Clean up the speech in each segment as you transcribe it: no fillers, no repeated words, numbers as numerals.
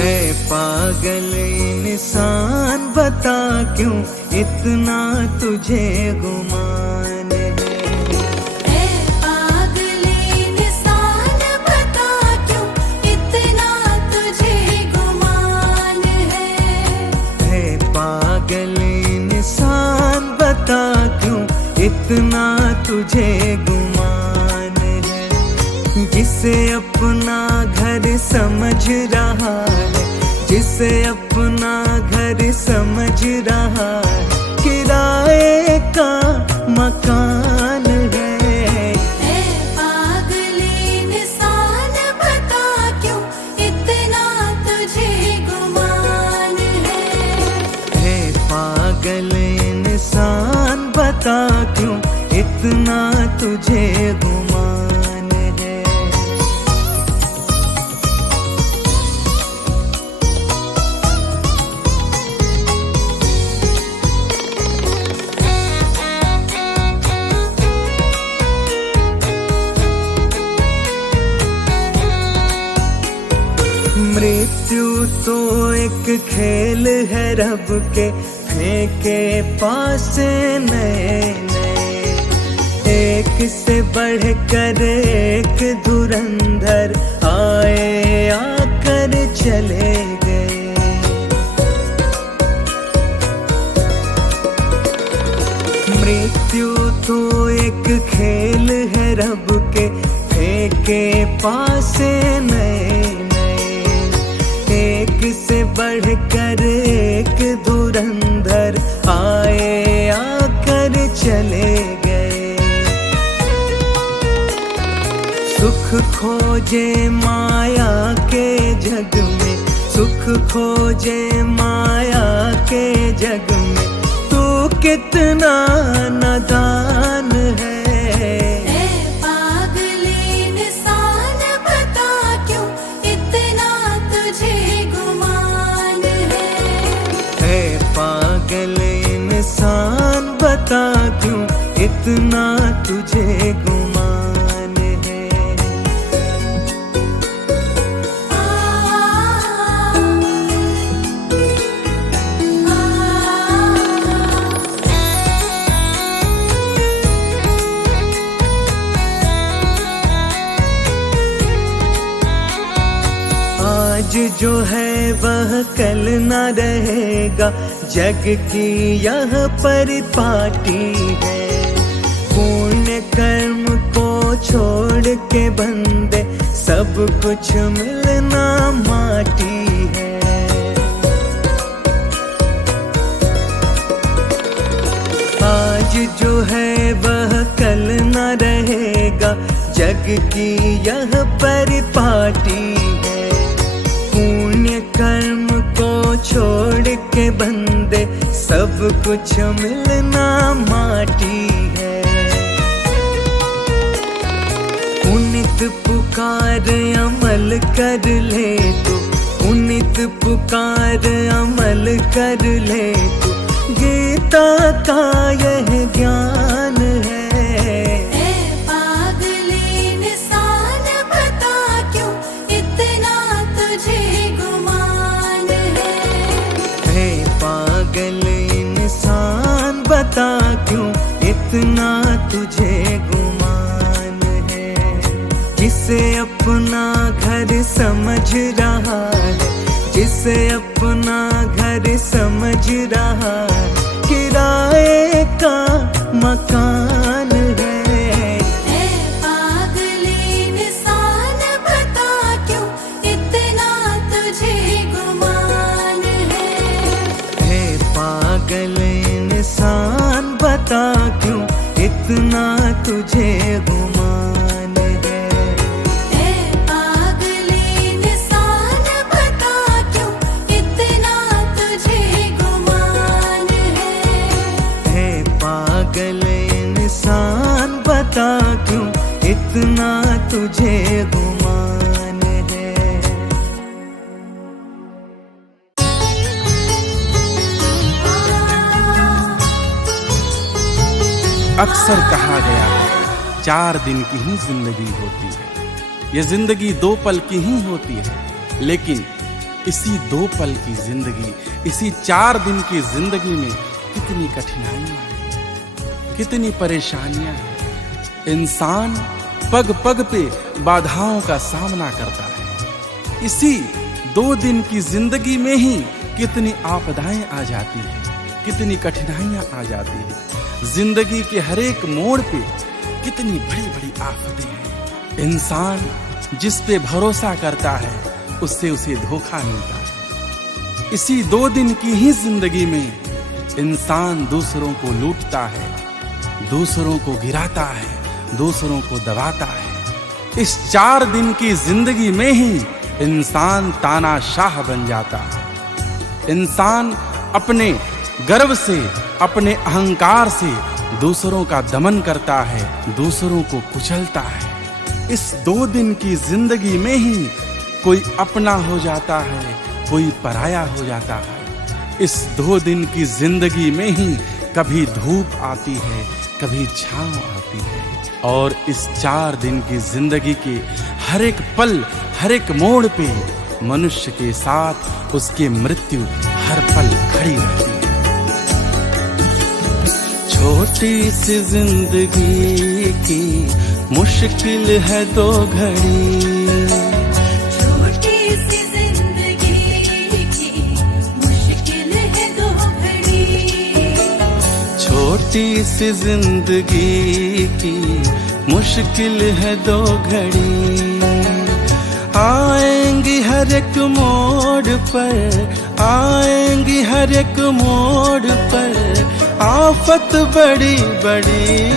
है पागल इंसान, बता क्यों इतना तुझे गुमान है। है पागल इंसान, बता क्यों इतना तुझे गुमान है। पागल इंसान, बता क्यों इतना तुझे गुमान है। जिसे अपना घर समझ रहा है, जिसे अपना घर समझ रहा है, किराए का मकान है। पागल इंसान, बता क्यों इतना तुझे गुमान है। पागल इंसान, बता क्यों इतना तुझे गुमान है। मृत्यु तो एक खेल है रब के, फेंके पास नए नए। एक से बढ़कर एक धुरंधर आए, आकर चले गए। मृत्यु तो एक खेल है रब के, फेंके पास नए नए। एक से बढ़कर एक धुरंधर आए, आकर चले गए। सुख खोजे माया के जग में, सुख खोजे माया के जग में, तू कितना नादान है। पागल इंसान, बता क्यों इतना तुझे गुमान है। पागल इंसान, बता क्यों इतना तुझे गुमान है। आज जो है वह कल न रहेगा, जग की यह परिपाटी है। पुण्य कर्म को छोड़ के बंदे, सब कुछ मिलना माटी है। आज जो है वह कल न रहेगा, जग की यह परिपाटी है। पुण्य कर्म को छोड़ के बंदे, सब कुछ मिलना माटी है। पुनित पुकार अमल कर ले तू, पुनित पुकार अमल कर ले तू, गीता का यह ज्ञान है। पागल इंसान, बता क्यों इतना तुझे गुमान है। पागल इंसान, बता क्यों इतना तुझे गुमान है। जिसे अपना घर समझ रहा है, जिसे अपना घर समझ रहा है, किराए का मकान है। पागल इंसान, बता क्यों इतना तुझे गुमान है। पागल इंसान, बता क्यों इतना तुझे गुमान है। पागल इंसान, बता क्यों इतना तुझे गुमान है। पागल इंसान, बता क्यों इतना तुझे गुमान है। अक्सर कहा गया है 4 दिन की ही जिंदगी होती है, ये जिंदगी 2 पल की ही होती है। लेकिन इसी 2 पल की जिंदगी, इसी 4 दिन की जिंदगी में कितनी कठिनाइयां हैं, कितनी परेशानियां हैं। इंसान पग पग पे बाधाओं का सामना करता है। इसी 2 दिन की जिंदगी में ही कितनी आपदाएं आ जाती हैं, कितनी कठिनाइयां आ जाती हैं। जिंदगी के हर एक मोड़ पे कितनी बड़ी बड़ी आफतें हैं। इंसान जिस पे भरोसा करता है उससे उसे धोखा मिलता है। इसी 2 दिन की ही जिंदगी में इंसान दूसरों को लूटता है, दूसरों को गिराता है, दूसरों को दबाता है। इस 4 दिन की जिंदगी में ही इंसान तानाशाह बन जाता है। इंसान अपने गर्व से, अपने अहंकार से दूसरों का दमन करता है, दूसरों को कुचलता है। इस 2 दिन की जिंदगी में ही कोई अपना हो जाता है, कोई पराया हो जाता है। इस 2 दिन की जिंदगी में ही कभी धूप आती है, कभी छांव आती है। और इस 4 दिन की जिंदगी के हर एक पल, हर एक मोड़ पे मनुष्य के साथ उसकी मृत्यु हर पल खड़ी रहती है। छोटी सी जिंदगी की मुश्किल है 2 घड़ी, छोटी सी जिंदगी की मुश्किल है 2 घड़ी, छोटी सी जिंदगी की मुश्किल है 2 घड़ी। आएंगी हर एक मोड़ पर, आएंगी हर एक मोड़ पर आफत बड़ी बड़ी।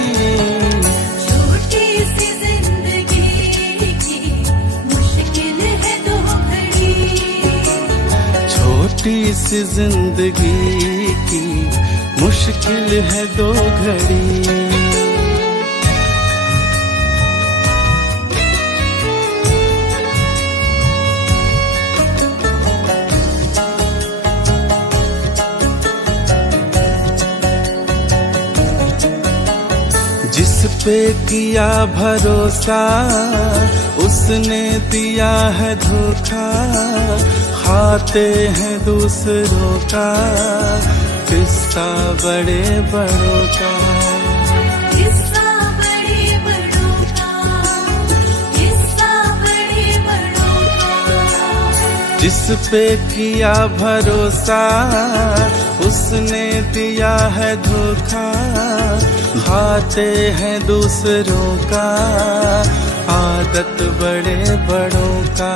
छोटी सी जिंदगी की मुश्किल है 2 घड़ी, छोटी सी जिंदगी की मुश्किल है 2 घड़ी। जिस पे किया भरोसा उसने दिया है धोखा, खाते हैं दूसरों का किस्सा बड़े बड़ों का, किस्सा बड़े बड़ों का, किस्सा बड़े बड़ों का। जिस पे किया भरोसा उसने दिया है धोखा, खाते हैं दूसरों का आदत बड़े बड़ों का।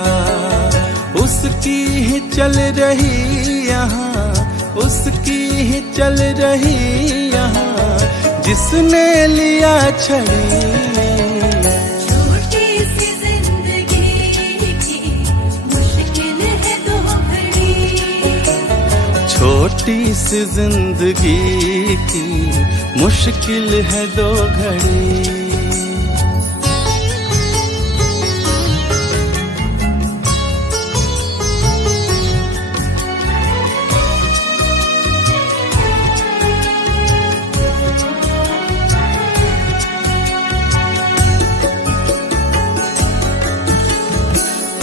उसकी ही चल रही यहाँ, उसकी ही चल रही यहाँ, जिसने लिया छड़ी। छोटी सी जिंदगी की मुश्किल है 2 घड़ी, छोटी सी जिंदगी की मुश्किल है 2 घड़ी।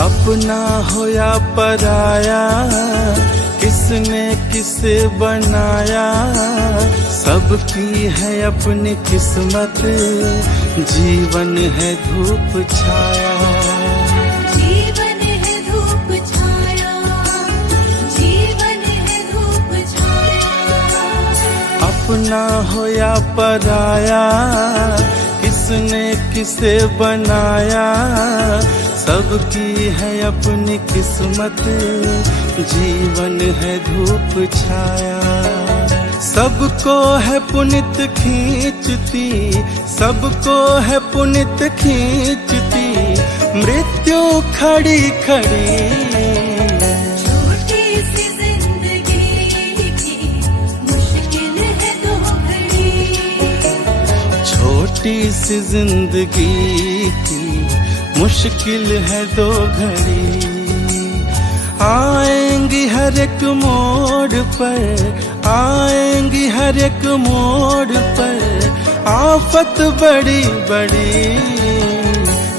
अपना हो या पराया, किसने किसे बनाया, सबकी है अपनी किस्मत, जीवन है धूप छाया। जीवन है धूप छाया, जीवन है धूप छाया। अपना हो या पराया, किसने किसे बनाया, सबकी है अपनी किस्मत, जीवन है धूप छाया। सबको है पुनित खींचती, सबको है पुनित खींचती, मृत्यु खड़ी खड़ी। छोटी सी जिंदगी की मुश्किल है 2 घड़ी, छोटी सी जिंदगी की मुश्किल है 2 घड़ी। आएंगी हर एक मोड़ पर, आएंगी हर एक मोड़ पर आफत बड़ी बड़ी।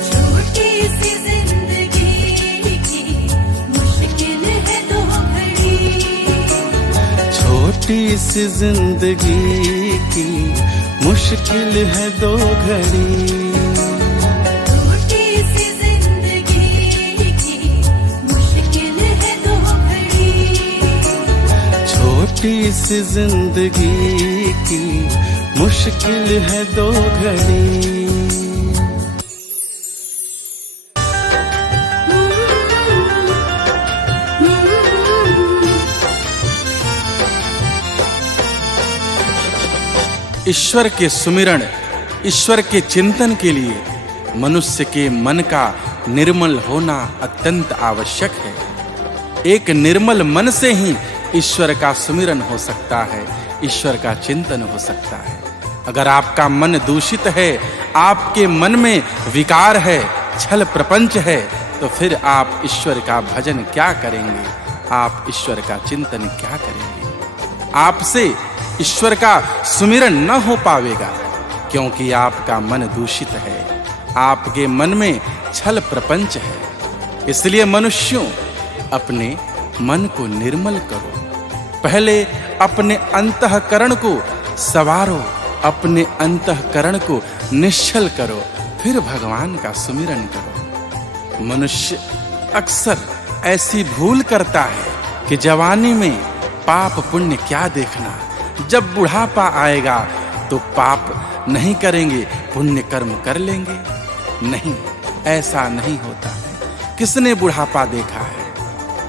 छोटी सी जिंदगी की मुश्किल है छोटी सी जिंदगी की मुश्किल है दो घड़ी। छोटी सी जिंदगी की मुश्किल है दो घड़ी। छोटी सी जिंदगी की मुश्किल है दो घड़ी। ईश्वर के सुमिरण, ईश्वर के चिंतन के लिए मनुष्य के मन का निर्मल होना अत्यंत आवश्यक है। एक निर्मल मन से ही ईश्वर का सुमिरन हो सकता है, ईश्वर का चिंतन हो सकता है। अगर आपका मन दूषित है, आपके मन में विकार है, छल प्रपंच है, तो फिर आप ईश्वर का भजन क्या करेंगे, आप ईश्वर का चिंतन क्या करेंगे। आपसे ईश्वर का सुमिरन न हो पावेगा, क्योंकि आपका मन दूषित है, आपके मन में छल प्रपंच है। इसलिए मनुष्यों, अपने मन को निर्मल करो। पहले अपने अंतःकरण को संवारो, अपने अंतःकरण को निश्चल करो, फिर भगवान का सुमिरन करो। मनुष्य अक्सर ऐसी भूल करता है कि जवानी में पाप पुण्य क्या देखना, जब बुढ़ापा आएगा तो पाप नहीं करेंगे, पुण्य कर्म कर लेंगे। नहीं, ऐसा नहीं होता है। किसने बुढ़ापा देखा है?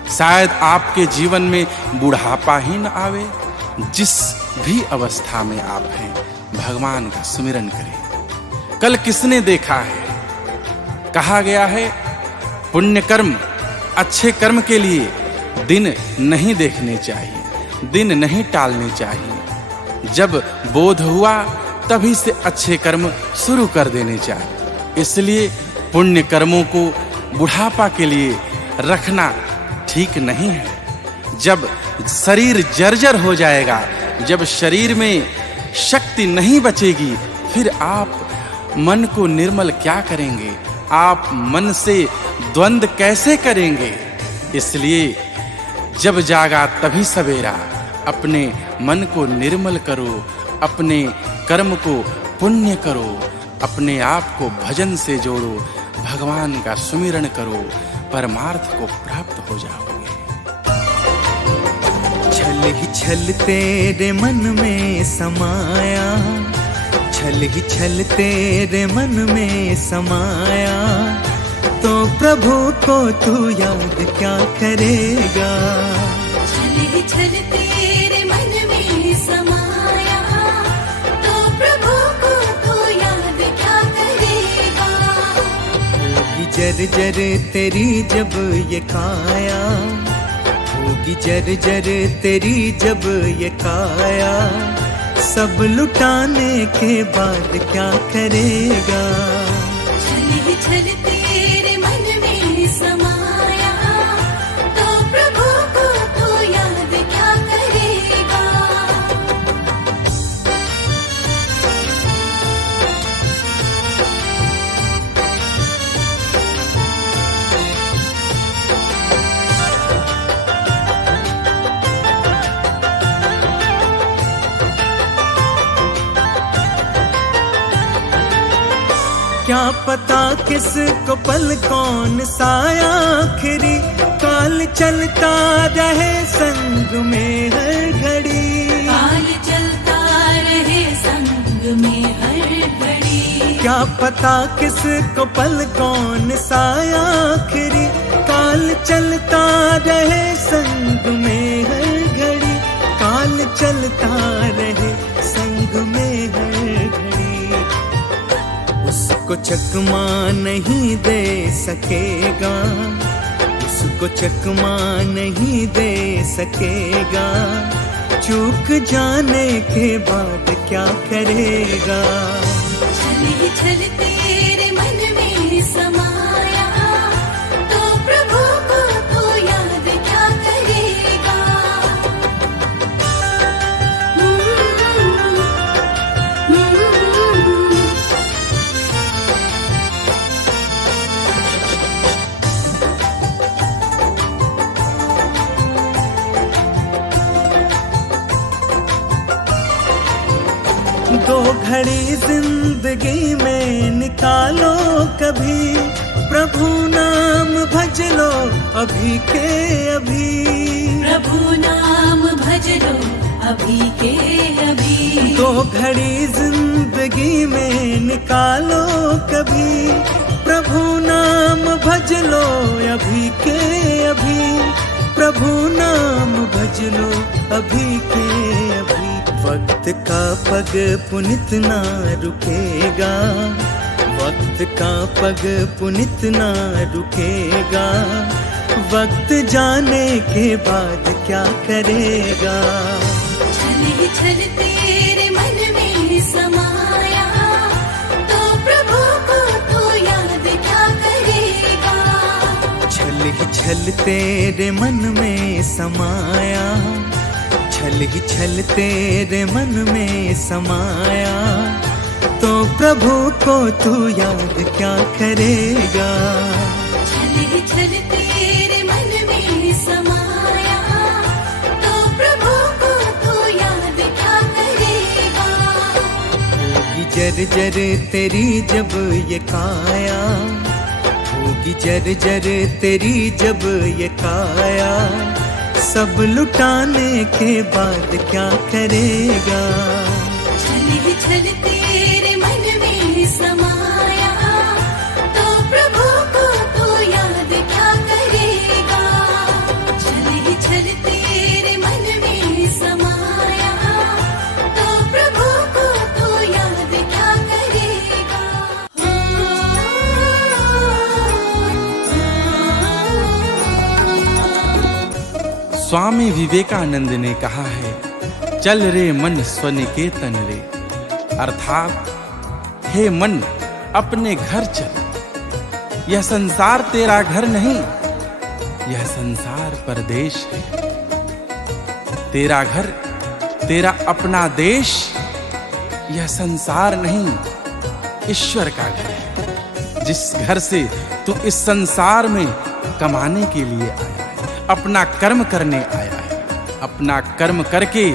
शायद आपके जीवन में बुढ़ापा ही न आवे। जिस भी अवस्था में आप हैं, भगवान का सुमिरन करें। कल किसने देखा है? कहा गया है, पुण्य कर्म, अच्छे कर्म के लिए दिन नहीं देखने चाहिए, दिन नहीं टालने चाहिए। जब बोध हुआ तभी से अच्छे कर्म शुरू कर देने चाहिए। इसलिए पुण्य कर्मों को बुढ़ापा के लिए रखना ठीक नहीं है। जब शरीर जर्जर हो जाएगा, जब शरीर में शक्ति नहीं बचेगी, फिर आप मन को निर्मल क्या करेंगे, आप मन से द्वंद्व कैसे करेंगे। इसलिए जब जागा तभी सवेरा, अपने मन को निर्मल करो, अपने कर्म को पुण्य करो, अपने आप को भजन से जोड़ो, भगवान का सुमिरन करो, परमार्थ को प्राप्त हो जाओगे। छल ही छल तेरे मन में समाया, छल ही छल तेरे मन में समाया, तो प्रभु को तू याद क्या करेगा। छल ही छल तेरे मन में समाया, तो प्रभु को तू याद क्या करेगा। होगी जर्जर तेरी जब ये काया, होगी जर्जर तेरी जब ये काया, सब लुटाने के बाद क्या करेगा। छल ही छल तेरे मन में समाया, तो प्रभु को तू याद क्या करेगा। क्या पता किसको पल कौन सा आखिरी, काल चलता रहे संग में हर घड़ी। काल चलता रहे संग में हर घड़ी। क्या पता किसको पल कौन सा आखिरी, काल चलता रहे संग में हर घड़ी, काल चलता रहे संग में हर घड़ी। उसको चकमा नहीं दे सकेगा, उसको चकमा नहीं दे सकेगा, चूक जाने के बाद क्या करेगा। छल ही छल तेरे मन में समाया, तो प्रभु को तू याद क्या करेगा। घड़ी जिंदगी में निकालो कभी, प्रभु नाम भज लो अभी के अभी। प्रभु नाम भज लो अभी के अभी। दो घड़ी जिंदगी में निकालो कभी, प्रभु नाम भज लो अभी के अभी। प्रभु नाम भज लो अभी के अभी। वक्त का पग पुनित ना रुकेगा, वक्त का पग पुनित ना रुकेगा। वक्त जाने के बाद क्या करेगा। छल छल तेरे मन में समाया, तो प्रभु को तू याद क्या करेगा। छल ही छल तेरे मन में समाया, छल ही छल तेरे मन में समाया। तो प्रभु को तू याद क्या करेगा। छल छल तेरे मन में समाया, तो प्रभु को तू याद क्या करेगा। होगी जर जर तेरी जब ये काया, होगी जर जर तेरी जब ये काया। सब लुटाने के बाद क्या करेगा। छल छल तेरे मन में समाया, तो प्रभु को तू याद क्या करेगा। छल छल तेरे मन में समाया, तो प्रभु को तू याद क्या करेगा। स्वामी विवेकानंद ने कहा है, चल रे मन स्वनिकेतन रे। अर्थात हे मन अपने घर चल। यह संसार तेरा घर नहीं, यह संसार परदेश है। तेरा घर, तेरा अपना देश, यह संसार नहीं, ईश्वर का घर है। जिस घर से तू इस संसार में कमाने के लिए आया है, अपना कर्म करने आया है। अपना कर्म करके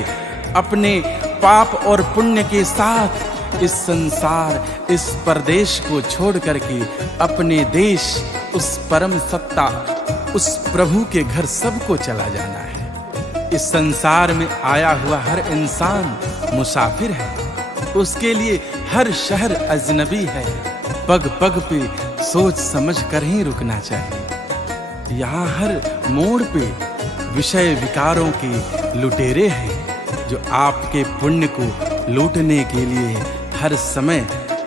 अपने पाप और पुण्य के साथ इस संसार, इस परदेश को छोड़ करके अपने देश, उस परम सत्ता, उस प्रभु के घर सबको चला जाना है। इस संसार में आया हुआ हर इंसान मुसाफिर है। उसके लिए हर शहर अजनबी है। पग पग पे सोच समझ कर ही रुकना चाहिए। यहाँ हर मोड़ पे विषय विकारों के लुटेरे हैं, जो आपके पुण्य को लूटने के लिए हर समय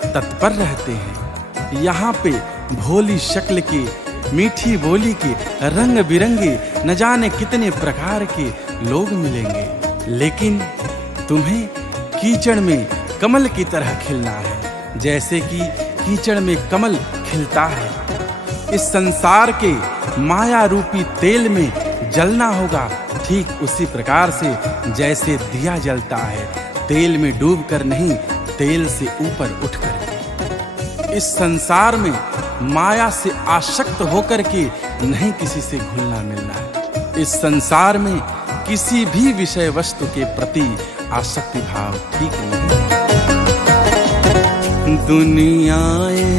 तत्पर रहते हैं। यहाँ पे भोली शक्ल के, मीठी बोली के, रंग बिरंगे न जाने कितने प्रकार के लोग मिलेंगे, लेकिन तुम्हें कीचड़ में कमल की तरह खिलना है, जैसे कि कीचड़ में कमल खिलता है। इस संसार के माया रूपी तेल में जलना होगा, ठीक उसी प्रकार से जैसे दिया जलता है, तेल में डूबकर नहीं, तेल से ऊपर उठकर। इस संसार में माया से आसक्त होकर के नहीं किसी से घुलना मिलना है। इस संसार में किसी भी विषय वस्तु के प्रति आसक्ति भाव ठीक नहीं। दुनियाए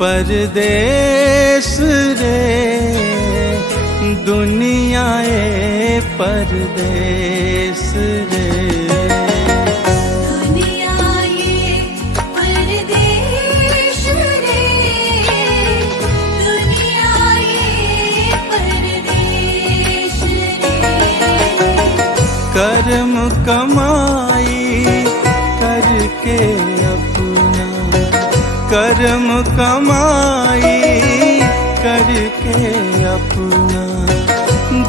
परदेश रे, दुनियाए परदेश रे। कर्म कमाई करके अपना, कर्म कमाई करके अपना,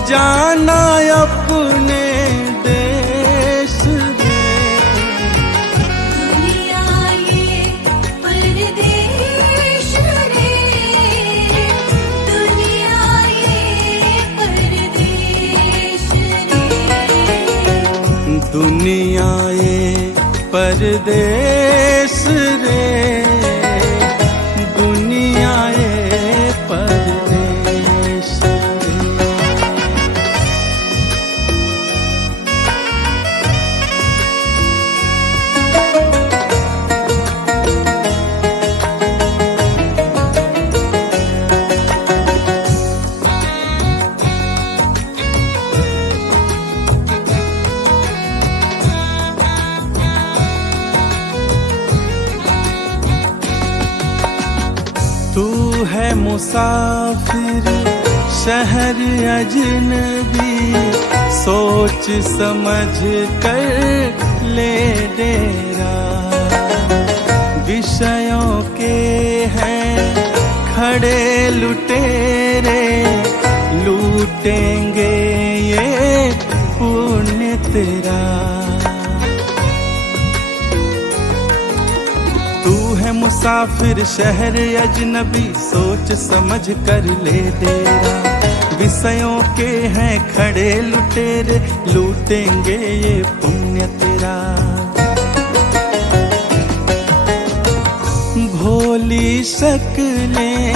जाना अपने देश रे। दुनिया ये परदेश रे, दुनिया ये परदेश रे। दुनिया ये परदेश रे, दुनिया ये परदेश रे। मुसाफिर शहर अजनबी, सोच समझ कर ले डेरा। विषयों के हैं खड़े लुटेरे, लूटेंगे ये पुण्य तेरा। तू है मुसाफिर शहर अजनबी, सोच समझ कर ले डेरा। विषयों के हैं खड़े लुटेरे, लूटेंगे ये पुण्य तेरा। भोली शक्लें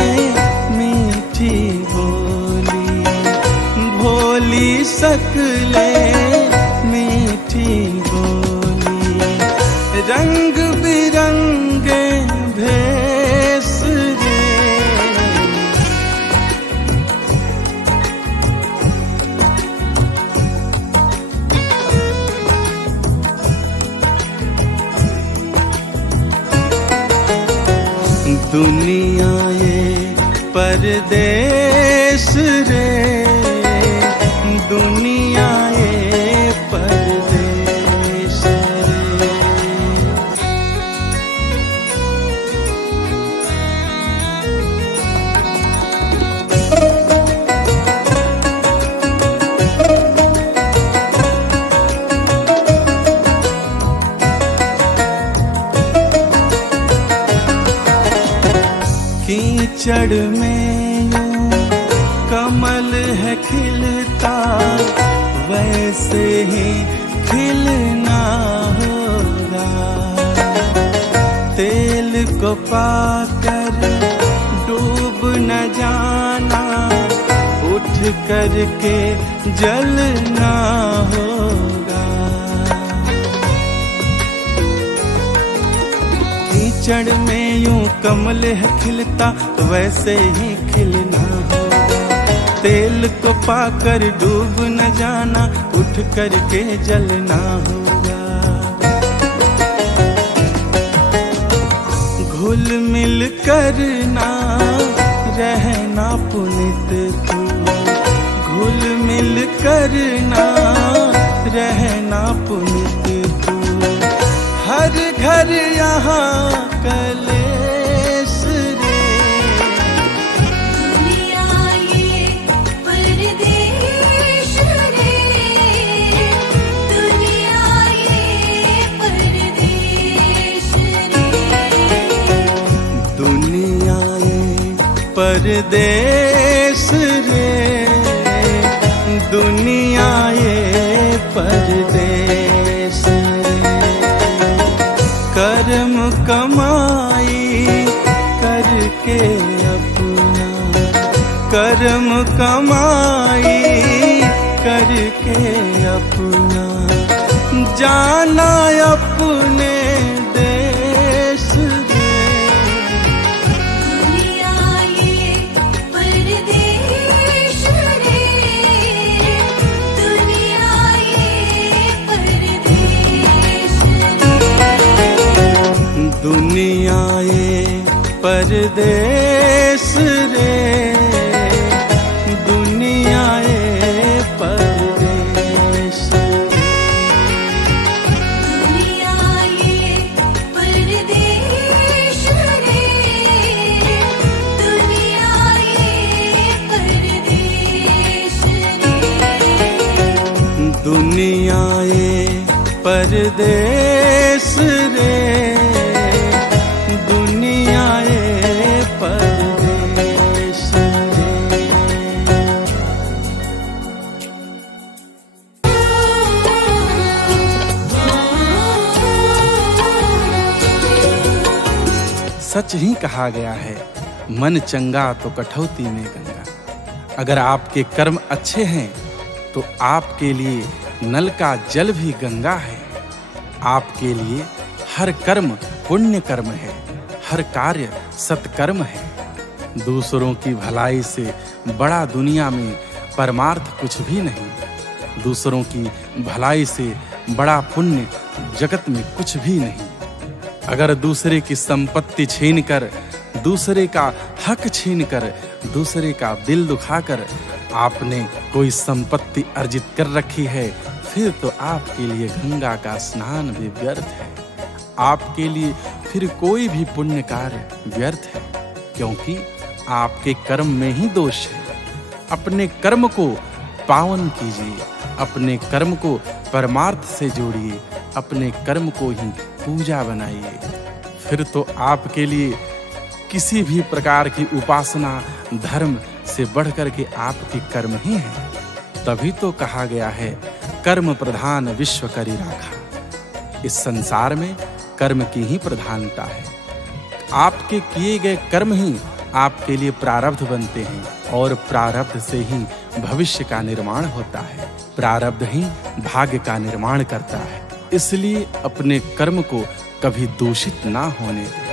मीठी बोली, भोली शक्लें मीठी बोली, रंग बिरंगे भेस रे। दुनिया ये परदेश रे, दुनिया ये परदेश रे। कीचड़ में यूं कमल है खिलता, वैसे ही खिलना होगा। तेल को पाकर डूब न जाना, उठ करके जलना होगा। कीचड़ में यूं कमल है खिलता, वैसे ही खिलना होगा। तेल को पाकर डूब न जाना, उठ करके जलना होगा। घुल मिल करना रहना पुनित तू, घुल मिल करना रहना पुनित तू। हर घर यहाँ कलेश रे। दुनिया ये परदेश रे, दुनिया ये परदेश रे। दुनिया ये परदेश रे, दुनिया ये परदेश रे। कर्म कमाई करके अपना, कर्म कमाई करके अपना, जाना अपने देश रे। दुनिया ये परदेश रे, दुनिया ये परदेश रे। दुनिया ये परदेश रे, दुनिया ये परदेश रे। दुनिया ये परदेश रे, दुनिया ये परदेश रे। दुनिया ये परदेश रे, दुनिया ये परदेश रे। सच ही कहा गया है, मन चंगा तो कठौती में गंगा। अगर आपके कर्म अच्छे हैं तो आपके लिए नल का जल भी गंगा है। आपके लिए हर कर्म पुण्य कर्म है, हर कार्य सत्कर्म है। दूसरों की भलाई से बड़ा दुनिया में परमार्थ कुछ भी नहीं। दूसरों की भलाई से बड़ा पुण्य जगत में कुछ भी नहीं। अगर दूसरे की संपत्ति छीनकर दूसरे का हक छीनकर, दूसरे का दिल दुखाकर आपने कोई संपत्ति अर्जित कर रखी है, फिर तो आपके लिए गंगा का स्नान भी व्यर्थ है। आपके लिए फिर कोई भी पुण्य कार्य व्यर्थ है, क्योंकि आपके कर्म में ही दोष है। अपने कर्म को पावन कीजिए, अपने कर्म को परमार्थ से जोड़िए, अपने कर्म को ही पूजा बनाइए। फिर तो आपके लिए किसी भी प्रकार की उपासना धर्म से बढ़कर के आपके कर्म ही हैं। तभी तो कहा गया है, कर्म प्रधान विश्व करी राखा। इस संसार में कर्म की ही प्रधानता है। आपके किए गए कर्म ही आपके लिए प्रारब्ध बनते हैं, और प्रारब्ध से ही भविष्य का निर्माण होता है। प्रारब्ध ही भाग्य का निर्माण करता है। इसलिए अपने कर्म को कभी दूषित ना होने दें।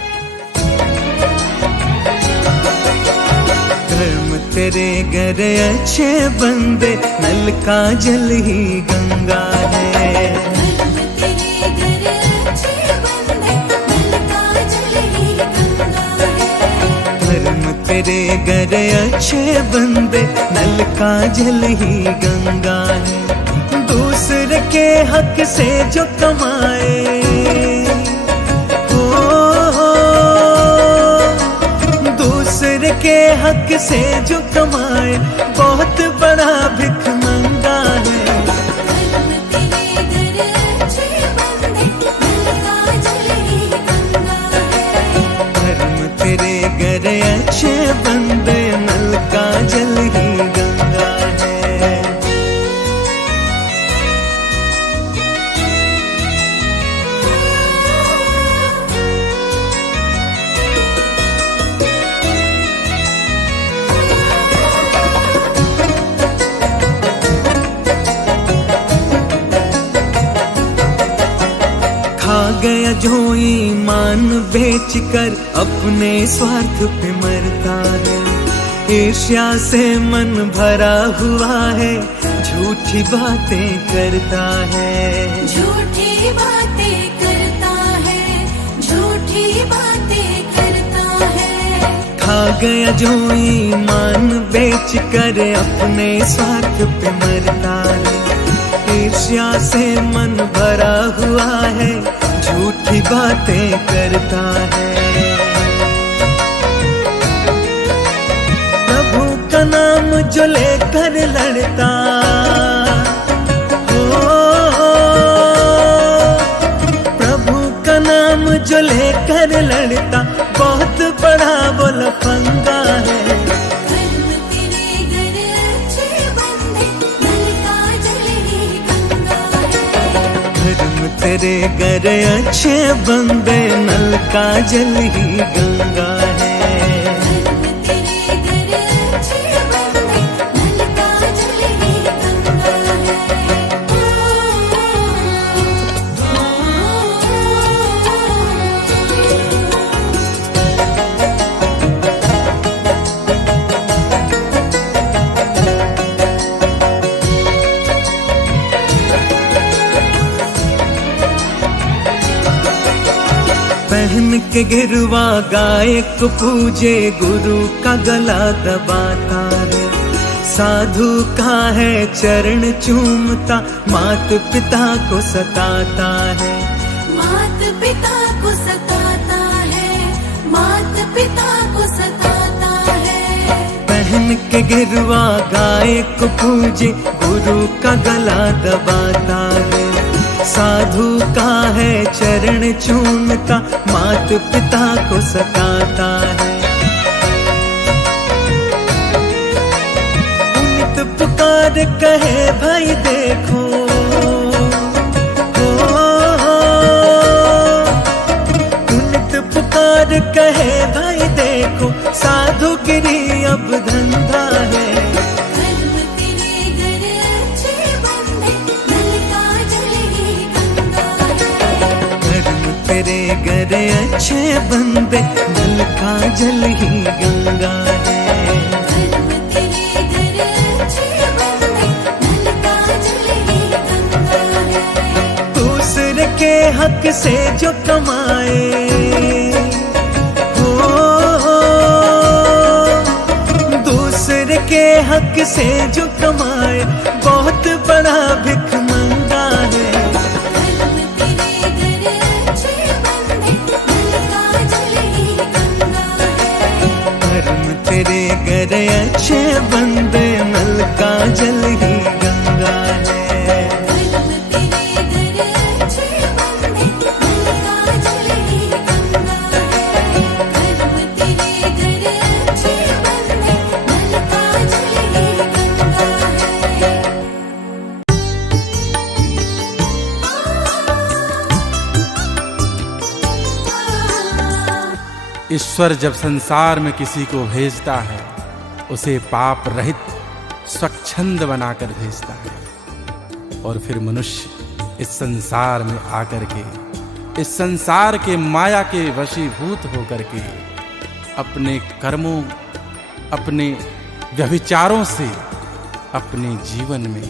कर्म तेरे घर अच्छे बंदे, नल का जल ही गंगा है। कर्म तेरे घर अच्छे बंदे, नल का जल ही गंगा है। दूसरे के हक से जो कमाए, दूसरे के हक से जो कमाए, बहुत बड़ा भिख मंगा है। कर्म तेरे घर अच्छे बंदे, नल का जल ही गंगा है। खा गया जो ईमान बेचकर, अपने स्वार्थ पे मरता है। ईर्ष्या से मन भरा हुआ है, झूठी बातें करता है। झूठी बातें करता है, झूठी बातें करता है। खा गया जो ईमान बेचकर, अपने स्वार्थ पे मरता है। ईर्ष्या से मन भरा हुआ है, झूठी बातें करता है। प्रभु का नाम जो लेकर लड़ता, प्रभु का नाम जो लेकर लड़ता, बहुत बड़ा वो लफंगा है। तेरे घर अच्छे बंदे, नल का जल ही गंगा है। पहन के गिरवा गाय को पूजे, गुरु का गला दबाता है। साधु का है चरण चूमता, मात पिता को सताता है। मात पिता को सताता है, मात पिता को सताता है। पहन के गिरवा गाय को पूजे, गुरु का गला दबाता है। साधु का है चरण चूमता, मात पिता को सताता है। पुनित पुकार कहे भाई देखो, पुनित पुकार कहे भाई देखो, साधुगिरी अब धंधा है। तेरे घर अच्छे बंदे, नल का जल ही गंगा है। दूसरे के हक से जो कमाए, के हक से जो कमाए बहुत बड़ा भिख मंगा है। कर्म तेरे घर अच्छे बंदे नल का जल ही गंगा है। कर्म तेरे घर अच्छे बंदे नल का जल ही गंगा है। कर्म तेरे घर अच्छे बंदे नल का जल ही गंगा है। ईश्वर जब संसार में किसी को भेजता है उसे पाप रहित स्वच्छंद बनाकर भेजता है। और फिर मनुष्य इस संसार में आकर के, इस संसार के माया के वशीभूत होकर के अपने कर्मों, अपने व्यभिचारों से अपने जीवन में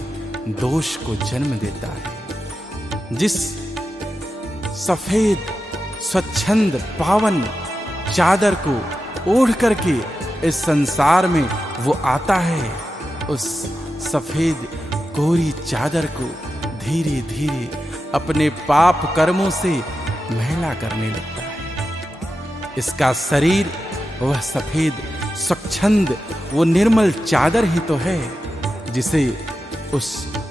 दोष को जन्म देता है। जिस सफेद स्वच्छंद पावन चादर को ओढ़ करके इस संसार में वो आता है, उस सफेद कोरी चादर को धीरे धीरे अपने पाप कर्मों से मैला करने लगता है। इसका शरीर वह सफेद स्वच्छंद, वो निर्मल चादर ही तो है जिसे उस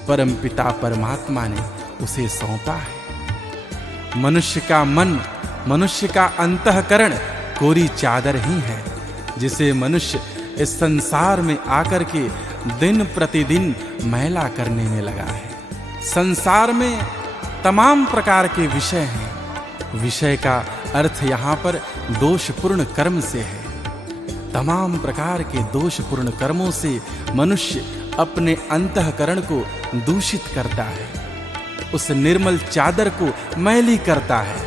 परमपिता परमात्मा ने उसे सौंपा है। मनुष्य का मन, मनुष्य का अंतःकरण कोरी चादर ही है जिसे मनुष्य इस संसार में आकर के दिन प्रतिदिन मैला करने में लगा है। संसार में तमाम प्रकार के विषय हैं। विषय का अर्थ यहाँ पर दोषपूर्ण कर्म से है। तमाम प्रकार के दोषपूर्ण कर्मों से मनुष्य अपने अंतःकरण को दूषित करता है, उस निर्मल चादर को मैली करता है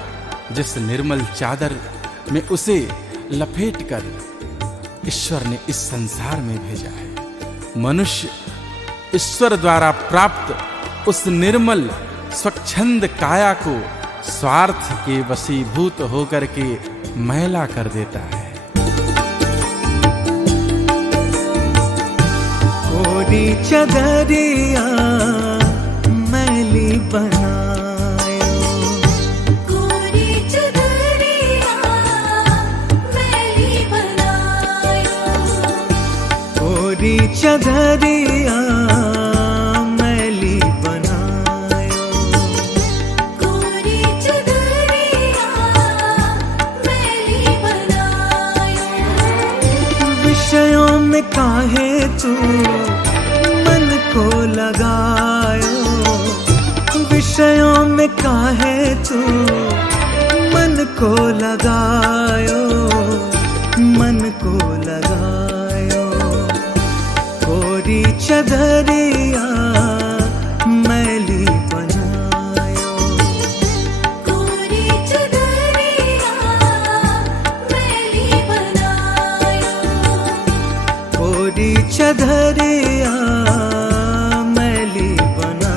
जिस निर्मल चादर में उसे लपेटकर ईश्वर ने इस संसार में भेजा है। मनुष्य ईश्वर द्वारा प्राप्त उस निर्मल स्वच्छंद काया को स्वार्थ के वशीभूत होकर के मैला कर देता है। कोरी चदरिया मैली बनायो, कोरी चदरिया मैली बनायो। कोरी चदरिया मैली बनायो। कोरी चदरिया मैली बनायो। विषयों में काहे तू मन को लगायो, विषयों में काहे तू मन को लगायो, मन को लगायो। कोरी चदरिया मैली बनायो। कोरी चदरिया मैली बनायो। कोरी चदरिया मैली बनायो।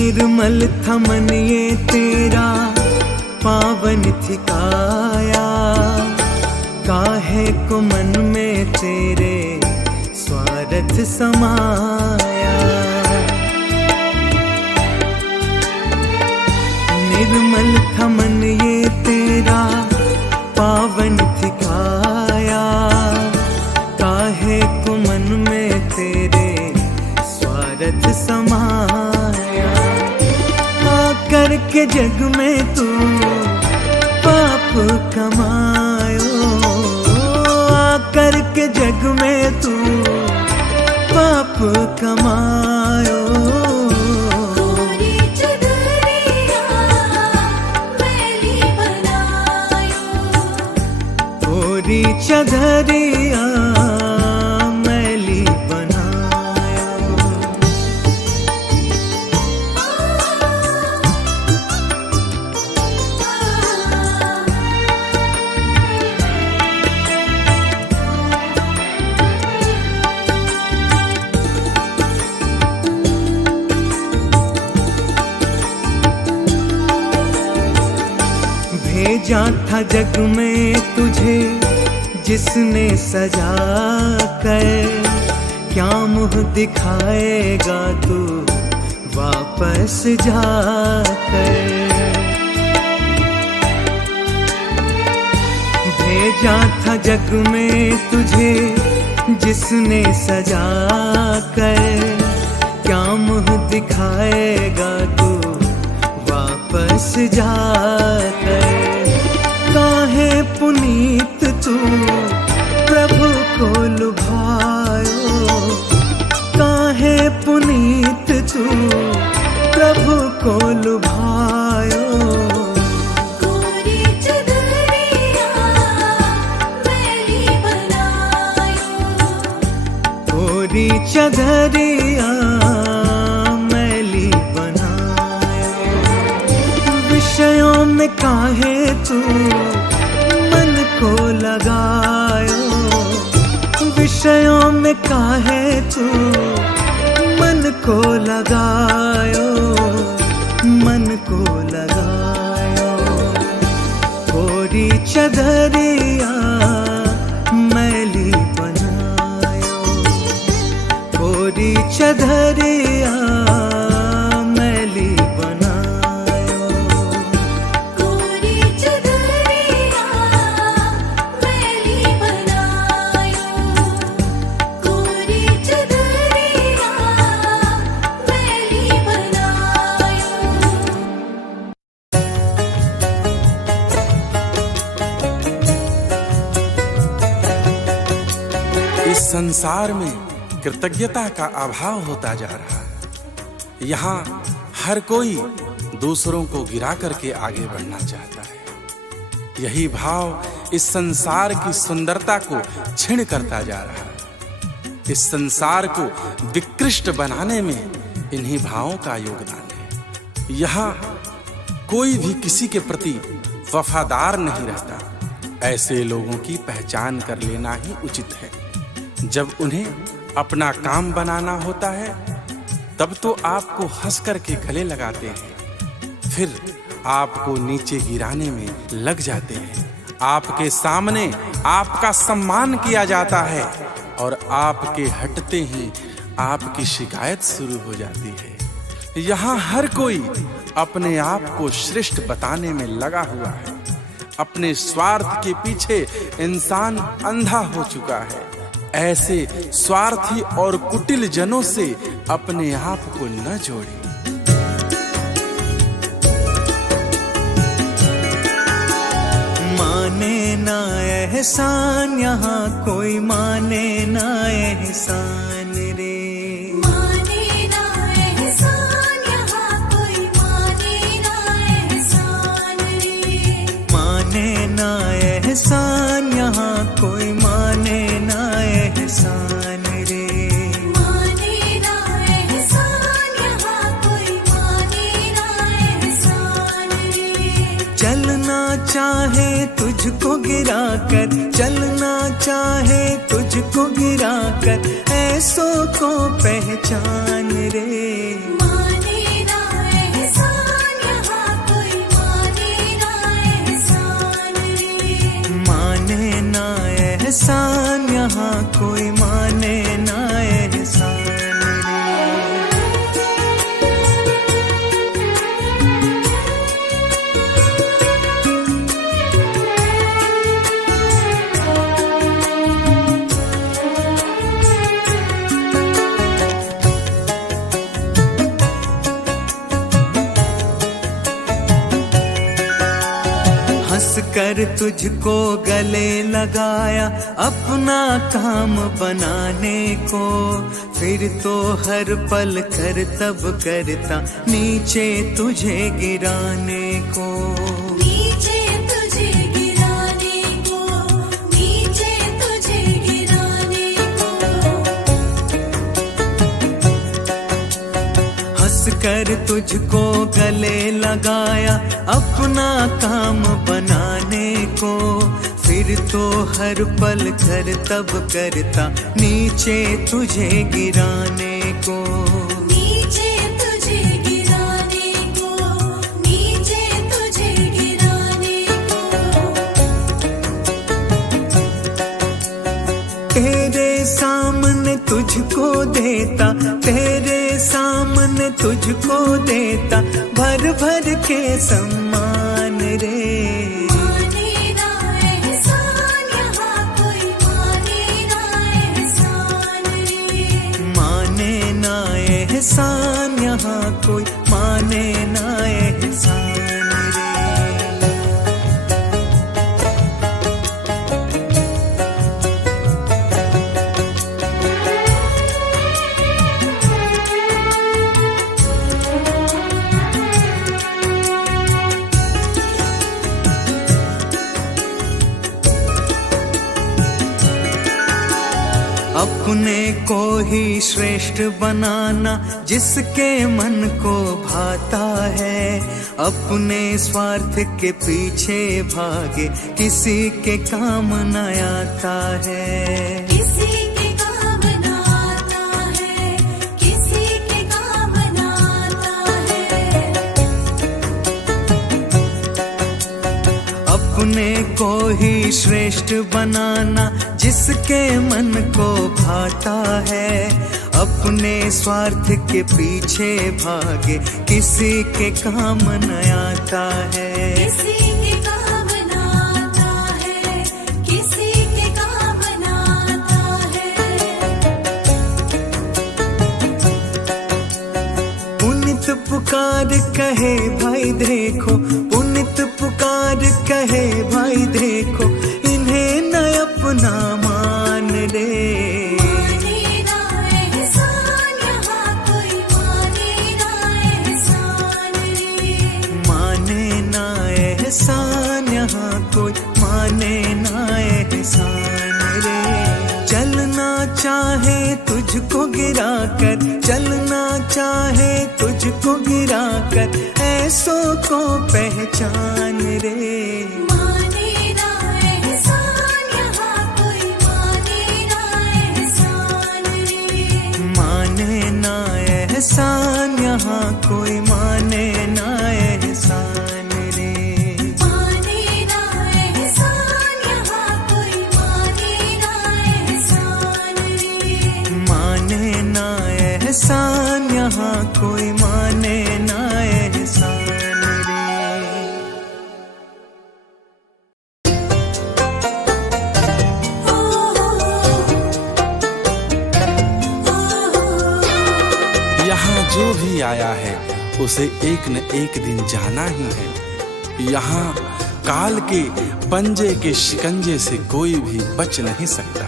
निर्मल थमन ये तेरा पावन थी काया, काहे को मन में तेरे स्वार्थ समाया। निर्मल थमन ये तेरा पावन थी काया, काहे को मन में तेरे स्वार्थ समाया। आकर के जग में तू पाप कमायो, आकर के जग में तू पाप कमायो। कोरी चदरिया मैली बनायो। कोरी चदरिया मैली बनायो। भेजा था जग में तुझे जिसने सजा कर, क्या मुँह दिखाएगा तू वापस जाकर। भेजा था जग में तुझे जिसने सजा कर, क्या मुँह दिखाएगा तू वापस जाकर। काहे पुनीत तू प्रभु को लुभायो, काहे पुनीत तू प्रभु को लुभायो। कोरी चदरिया मैली बनायो, कोरी चदरिया मैली बनायो। विषयों में काहे तू मन को लगायो, विषयों में काहे तू मन को लगायो, मन को लगायो। कोरी चदरिया मैली बनायो, कोरी चदरिया मैली बनायो। कोरी चदरिया मैली बनायो, कोरी चदरिया मैली बनायो। इस संसार में कृतज्ञता का अभाव होता जा रहा है। यहाँ हर कोई दूसरों को गिरा करके आगे बढ़ना चाहता है। यही भाव इस संसार की सुंदरता को क्षीण करता जा रहा है। इस संसार को विकृष्ट बनाने में इन्हीं भावों का योगदान है। यहाँ कोई भी किसी के प्रति वफादार नहीं रहता। ऐसे लोगों की पहचान कर लेना ही उचित है। जब उन्हें अपना काम बनाना होता है तब तो आपको हंस करके गले लगाते हैं, फिर आपको नीचे गिराने में लग जाते हैं। आपके सामने आपका सम्मान किया जाता है और आपके हटते ही आपकी शिकायत शुरू हो जाती है। यहाँ हर कोई अपने आप को श्रेष्ठ बताने में लगा हुआ है। अपने स्वार्थ के पीछे इंसान अंधा हो चुका है। ऐसे स्वार्थी और कुटिल जनों से अपने आप को न जोड़े। माने ना एहसान यहाँ कोई, माने ना एहसान रे। माने ना एहसान यहाँ कोई, माने ना एहसान रे। माने ना एहसान यहाँ कोई, माने ना एहसान रे। माने ना एहसान यहाँ कोई, माने ना एहसान रे। चलना चाहे तुझको गिरा कर, चलना चाहे तुझको गिरा कर, ऐसों को पहचान रे। माने ना एहसान यहाँ कोई, माने ना एहसान रे। माने ना एहसान यहाँ कोई, माने ना एहसान रे। हंस कर तुझको गले लगाया अपना काम बनाने को, फिर तो हर पल कर तब करता नीचे तुझे गिराने को। नीचे तुझे गिराने को, नीचे तुझे गिराने को। हंस कर तुझको गले लगाया अपना काम बनाने को, फिर तो हर पल कर तब करता नीचे तुझे गिराने को। नीचे तुझे गिराने को, नीचे तुझे गिराने को। तुझको देता, तेरे सामने तुझको देता, भर भर के सम्मान रे। माने ना एहसान यहाँ कोई, माने ना एहसान रे। माने ना एहसान यहाँ कोई, माने ना एहसान रे। अपने को ही श्रेष्ठ बनाना जिसके मन को भाता है, अपने स्वार्थ के पीछे भागे किसी के काम न आता है। किसी के काम ना आता है, किसी के काम ना आता है। अपने को ही श्रेष्ठ बनाना जिसके मन को भाता है, अपने स्वार्थ के पीछे भागे किसी के काम न आता है। किसी के काम ना आता है, किसी के काम ना आता है। पुनित पुकार कहे भाई देखो, पुनित पुकार कहे भाई देखो, इन्हें न अपना मान रे। माने ना एहसान यहाँ कोई, माने ना एहसान रे। माने ना एहसान यहाँ कोई, माने ना एहसान रे। चलना चाहे तुझको गिरा कर, चलना चाहे तुझको गिरा कर, ऐसों को पहचान रे। माने ना एहसान यहाँ कोई, माने ना एहसान रे। माने ना एहसान यहाँ कोई, माने ना एहसान रे। माने ना एहसान यहाँ कोई, माने ना एहसान रे। माने ना एहसान यहाँ कोई, माने ना एहसान रे। यहाँ जो भी आया है उसे एक न एक दिन जाना ही है। यहाँ काल के पंजे के शिकंजे से कोई भी बच नहीं सकता।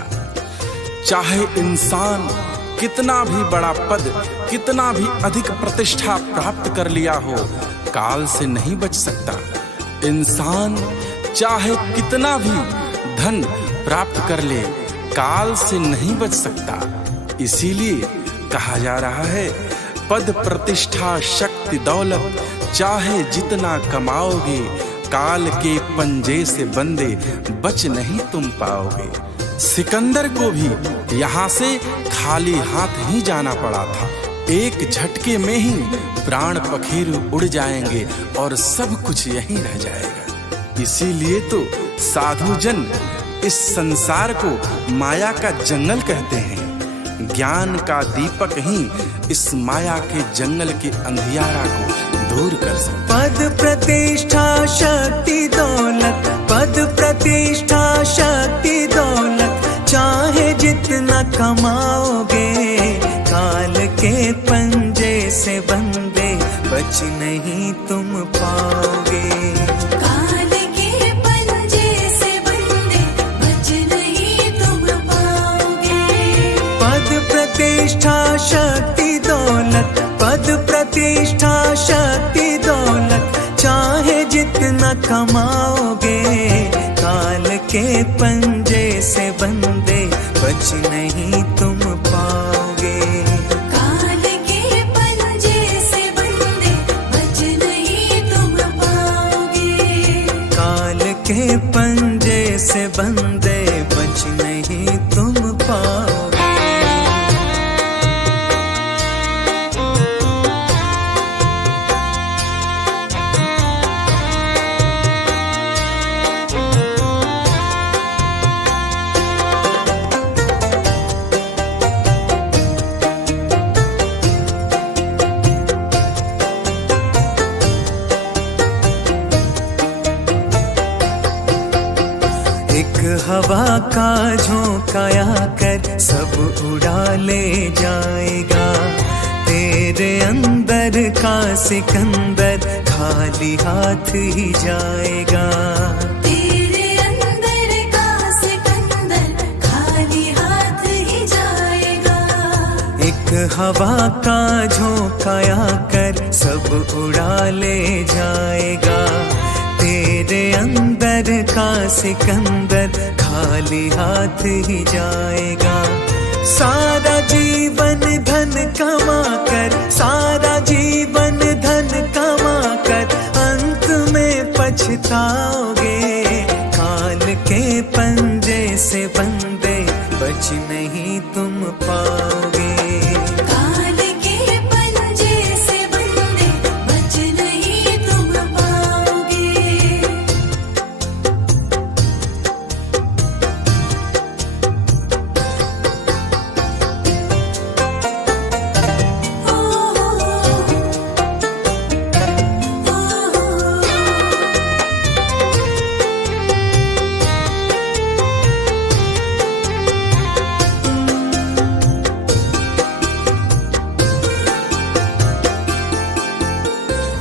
चाहे इंसान कितना भी बड़ा पद, कितना भी अधिक प्रतिष्ठा प्राप्त कर लिया हो, काल से नहीं बच सकता। इंसान चाहे कितना भी धन प्राप्त कर ले, काल से नहीं बच सकता। इसीलिए कहा जा रहा है, पद प्रतिष्ठा शक्ति दौलत चाहे जितना कमाओगे, काल के पंजे से बंदे बच नहीं तुम पाओगे। सिकंदर को भी यहाँ से खाली हाथ ही जाना पड़ा था। एक झटके में ही प्राण पखेरु उड़ जाएंगे और सब कुछ यहीं रह जाएगा। इसीलिए तो साधु जन इस संसार को माया का जंगल कहते हैं। ज्ञान का दीपक ही इस माया के जंगल के अंधियारा को दूर कर सकता। पद प्रतिष्ठा शक्ति दौलत, पद प्रतिष्ठा शक्ति दौलत, चाहे जितना कमाओगे, काल के पंजे से बंदे बच नहीं तुम पाओगे। काल के पंजे से बंदे बच नहीं तुम पाओगे। पद प्रतिष्ठा शक्ति दौलत, पद प्रतिष्ठा शक्ति दौलत, चाहे जितना कमाओगे, काल के पंजे से बंदे बच नहीं तुम पाओगे। काल के पंजे से बंदे बच नहीं तुम पाओगे। काल के पंजे से बंदे बच नहीं तुम पाओगे। का झोंकाया कर सब उड़ा ले जाएगा। तेरे अंदर का सिकंदर खाली हाथ ही जाएगा। तेरे अंदर का सिकंदर खाली हाथ ही जाएगा। एक हवा का झोंकाया कर सब उड़ा ले जाएगा। तेरे अंदर का सिकंदर खाली हाथ ही जाएगा। सारा जीवन धन कमा कर, सारा जीवन धन कमा कर अंत में पछताओगे। काल के पंजे से बंदे बच नहीं तुम पाओगे। काल के पंजे से बंदे बच नहीं तुम पाओगे।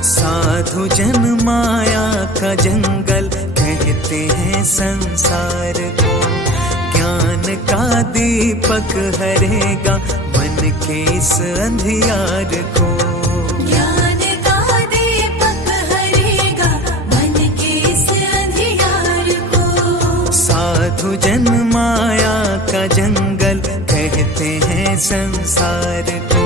साधु जन माया का जंगल कहते हैं संसार को। ज्ञान का दीपक हरेगा मन के इस अंधियार को। ज्ञान का दीपक हरेगा मन के इस अंधियार को। साधु जन माया का जंगल कहते हैं संसार को।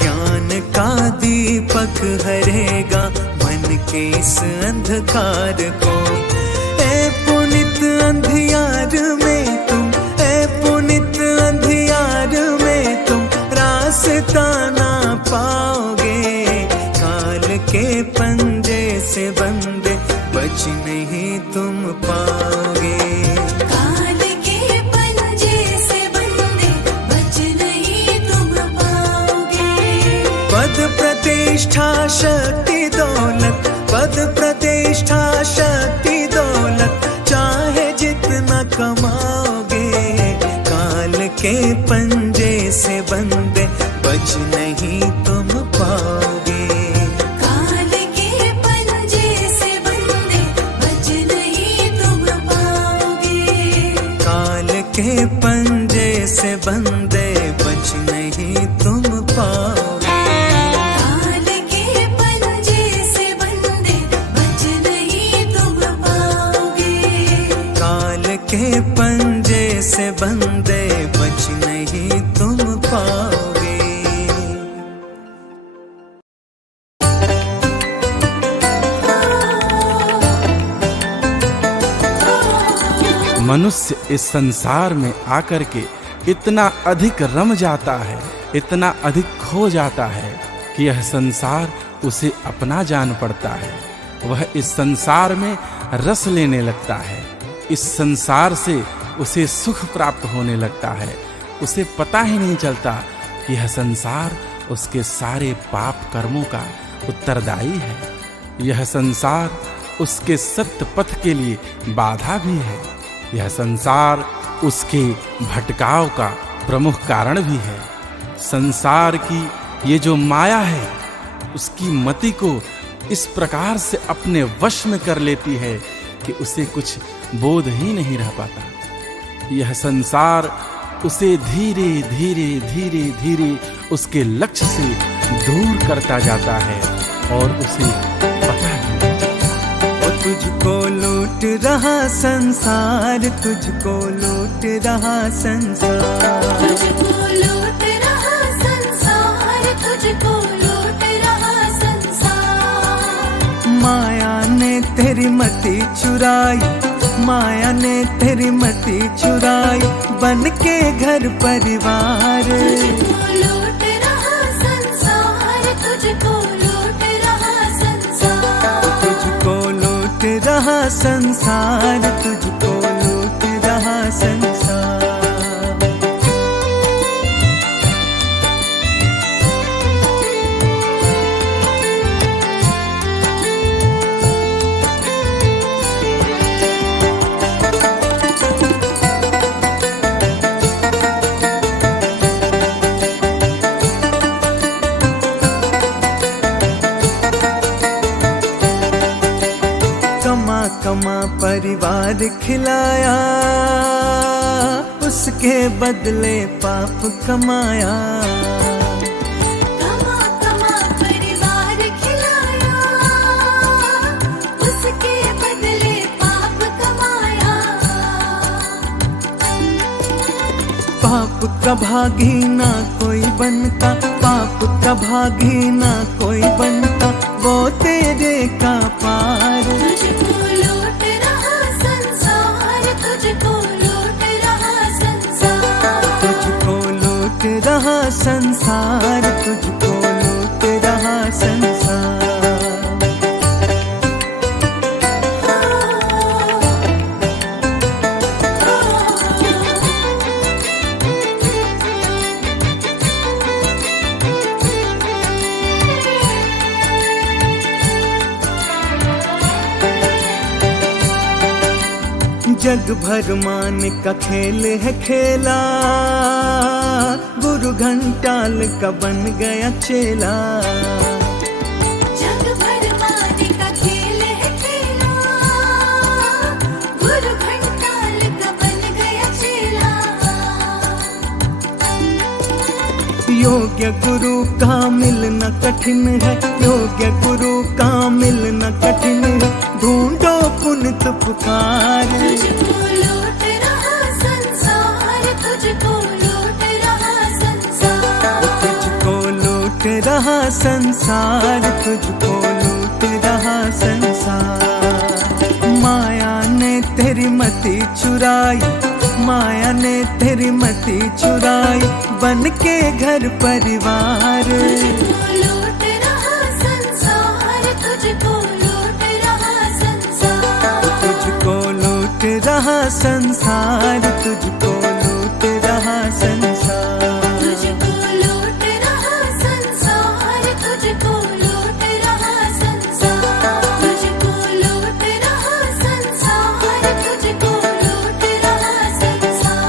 ज्ञान का दीपक हरेगा मन के इस अंधकार को। ए पुनित अंधियार में तुम, ए पुनित अंधियार में तुम रास्ता ना पाओगे। काल के पंजे से बंदे बच नहीं तुम पाओगे। काल के पंजे से बंदे बच नहीं तुम पाओगे। पद प्रतिष्ठा शक्ति दौलत, पद प्रतिष्ठा शक्ति दौलत चाहे जितना कमाओगे। काल के पंजे से बंदे बच नहीं तुम पाओगे। काल के पंजे से बंदे बच नहीं तुम पाओगे। काल के पंजे से बंदे बच नहीं तुम पाओगे। काल के पंजे से बंदे बच नहीं तुम पाओगे। काल के पंजे से बंदे बच नहीं तुम पाओगे। मनुष्य इस संसार में आकर के इतना अधिक रम जाता है, इतना अधिक खो जाता है कि यह संसार उसे अपना जान पड़ता है। वह इस संसार में रस लेने लगता है। इस संसार से उसे सुख प्राप्त होने लगता है। उसे पता ही नहीं चलता कि यह संसार उसके सारे पाप कर्मों का उत्तरदायी है। यह संसार उसके सत्य पथ के लिए बाधा भी है। यह संसार उसके भटकाव का प्रमुख कारण भी है। संसार की ये जो माया है उसकी मति को इस प्रकार से अपने वश में कर लेती है कि उसे कुछ बोध ही नहीं रह पाता। यह संसार उसे धीरे धीरे धीरे धीरे उसके लक्ष्य से दूर करता जाता है और उसे पता नहीं चलता। तुझको लूट रहा संसार, तुझको लूट रहा संसार। तुझको लूट रहा संसार, तुझको लूट रहा संसार। माया ने तेरी मति चुराई, माया ने तेरी मति चुराई, बन के घर परिवार। तुझको लूट रहा संसार, तुझको लूट रहा संसार। तुझको लूट रहा संसार, तुझको लूट रहा संसार। परिवार खिलाया, उसके बदले पाप कमाया। कमा कमा परिवार खिलाया, उसके बदले पाप कमाया। पाप का भागी ना कोई बनता, पाप का भागी ना कोई बनता, वो तेरे का पार। तुझको लूट रहा संसार, तुझको लूट रहा संसार। तुझको लूट रहा संसार, तुझको लूट रहा संसार। जग भर मान का खेल है खेला, गुरु घंटाल का बन गया चेला। जग भर माने का खेल है खेला, गुरु घंटाल का बन गया चेला। योग्य गुरु का मिलना कठिन है, योग्य गुरु का मिलना कठिन है, ढूंढो पुनित पुकार। तुझको लूट रहा संसार, तुझको लूट रहा संसार। तुझको लूट रहा संसार, तुझको लूट रहा संसार। माया ने तेरी मति चुराई, माया ने तेरी मति चुराई, बन के घर परिवार। तुझको लूट रहा संसार, तुझको लूट रहा संसार। तुझको लूट रहा संसार, तुझको लूट रहा संसार। तुझको लूट रहा संसार, तुझको लूट रहा संसार। तुझको लूट रहा संसार, तुझको लूट रहा संसार।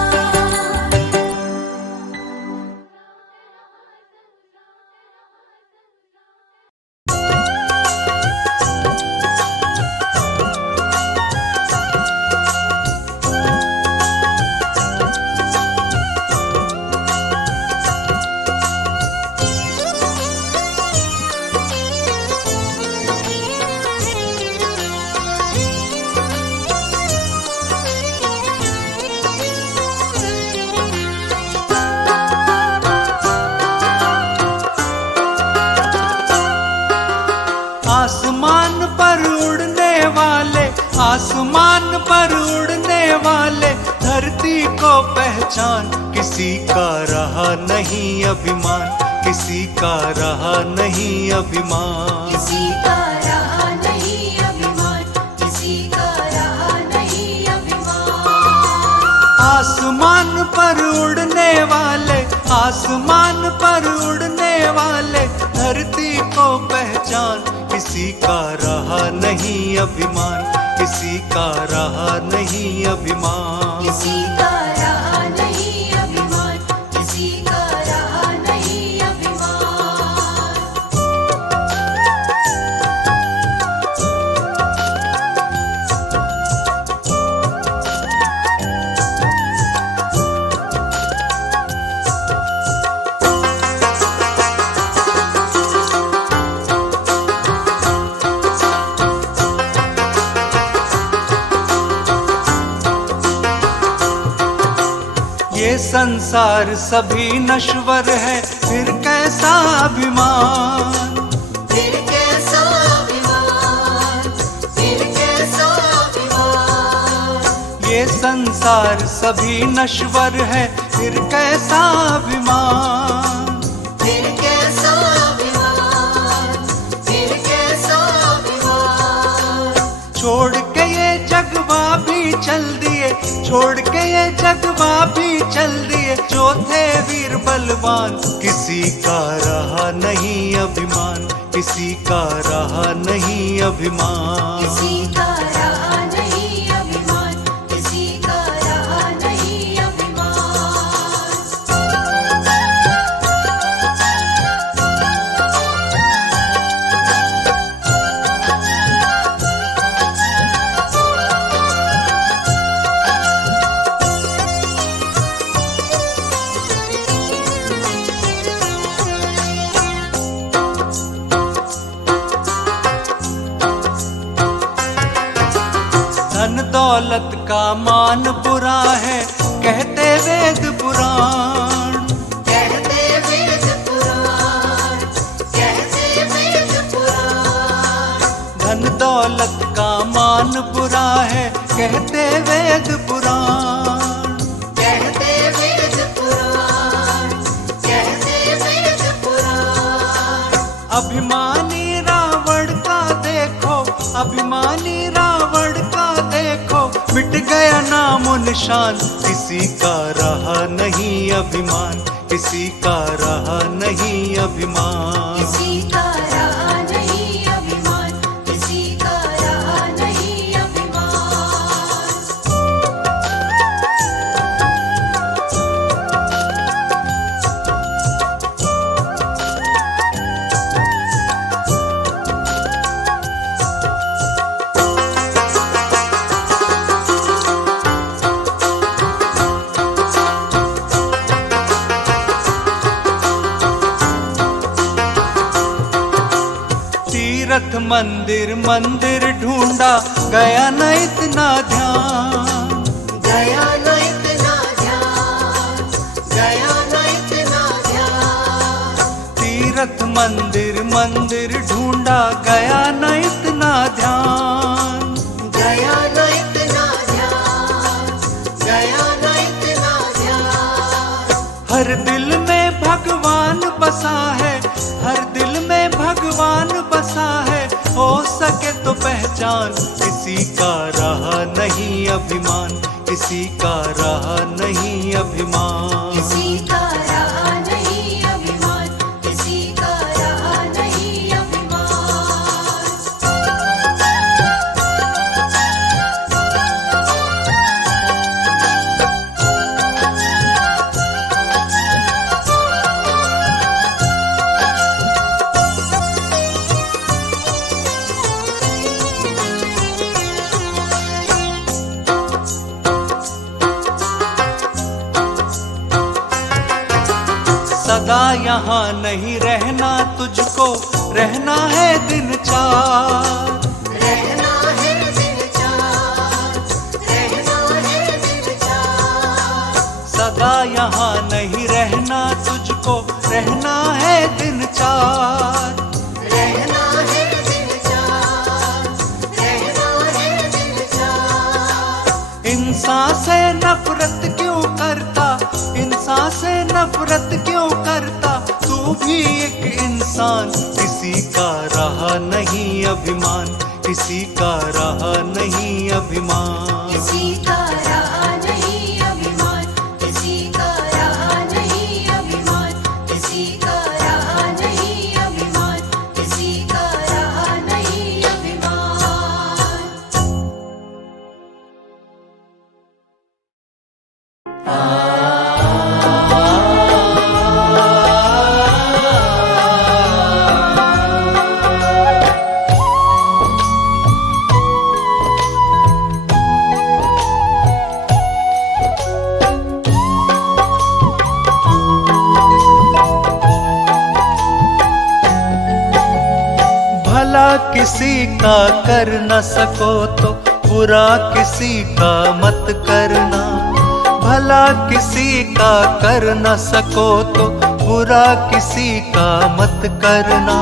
आसमान पर उड़ने वाले, आसमान पर उड़ने वाले, धरती को पहचान। किसी का रहा नहीं अभिमान, किसी का रहा नहीं अभिमान। किसी का रहा नहीं अभिमान, किसी का रहा नहीं अभिमान। आसमान पर उड़ने वाले, आसमान पर उड़ने वाले, धरती को पहचान। किसी का रहा नहीं अभिमान, किसी का रहा नहीं अभिमान। किसी का रहा नहीं अभिमान, किसी का रहा नहीं अभिमान। ये संसार सभी नश्वर है, फिर कैसा अभिमान। फिर कैसा अभिमान, फिर कैसा अभिमान। ये संसार सभी नश्वर है, फिर कैसा अभिमान। फिर कैसा अभिमान, फिर कैसा अभिमान। छोड़ के ये जगवा भी चल दिए, छोड़ के ये जगवा भी चल दिए, जो थे वीर बलवान। किसी का रहा नहीं अभिमान, किसी का रहा नहीं अभिमान। किसी का रहा नहीं अभिमान, किसी का रहा नहीं अभिमान। दौलत का मान बुरा है, कहते वेद पुराण। कहते वेद पुराण, कहते वेद पुराण। धन दौलत का मान बुरा है, कहते वेद पुराण। कहते वेद पुराण, कहते वेद पुराण। अभिमानी रावण का देखो, अभिमानी रावण का देखो, मिट गया नामो निशान। किसी का रहा नहीं अभिमान, किसी का रहा नहीं अभिमान। किसी का रहा नहीं अभिमान, किसी का रहा नहीं अभिमान। तीर्थ मंदिर मंदिर ढूंढा, गया न इतना ध्यान। गया न इतना ध्यान, गया न इतना ध्यान। तीर्थ मंदिर मंदिर ढूंढा, गया न इतना ध्यान। गया न इतना ध्यान, गया न इतना ध्यान। हर दिल में भगवान बसा है, हर दिल में भगवान बसा है, हो सके तो पहचान। किसी का रहा नहीं अभिमान, किसी का रहा नहीं अभिमान। किसी का रहा नहीं अभिमान, किसी का रहा नहीं अभिमान। सदा यहाँ नहीं रहना तुझको, रहना है दिन चार। रहना है दिन चार, रहना है दिन चार। सदा यहाँ नहीं रहना तुझको, रहना है दिन चार। रहना है दिन चार, रहना है दिन चार। इंसान से नफरत क्यों करता, इंसान से नफरत क्यों करता, तू भी एक इंसान। किसी का रहा नहीं अभिमान, किसी का रहा नहीं अभिमान। किसी का रहा नहीं अभिमान, किसी का रहा नहीं अभिमान। किसी का रहा नहीं अभिमान, किसी का रहा नहीं अभिमान। भला किसी का कर न सको तो बुरा किसी का मत करना। भला किसी का कर न सको तो बुरा किसी का मत करना।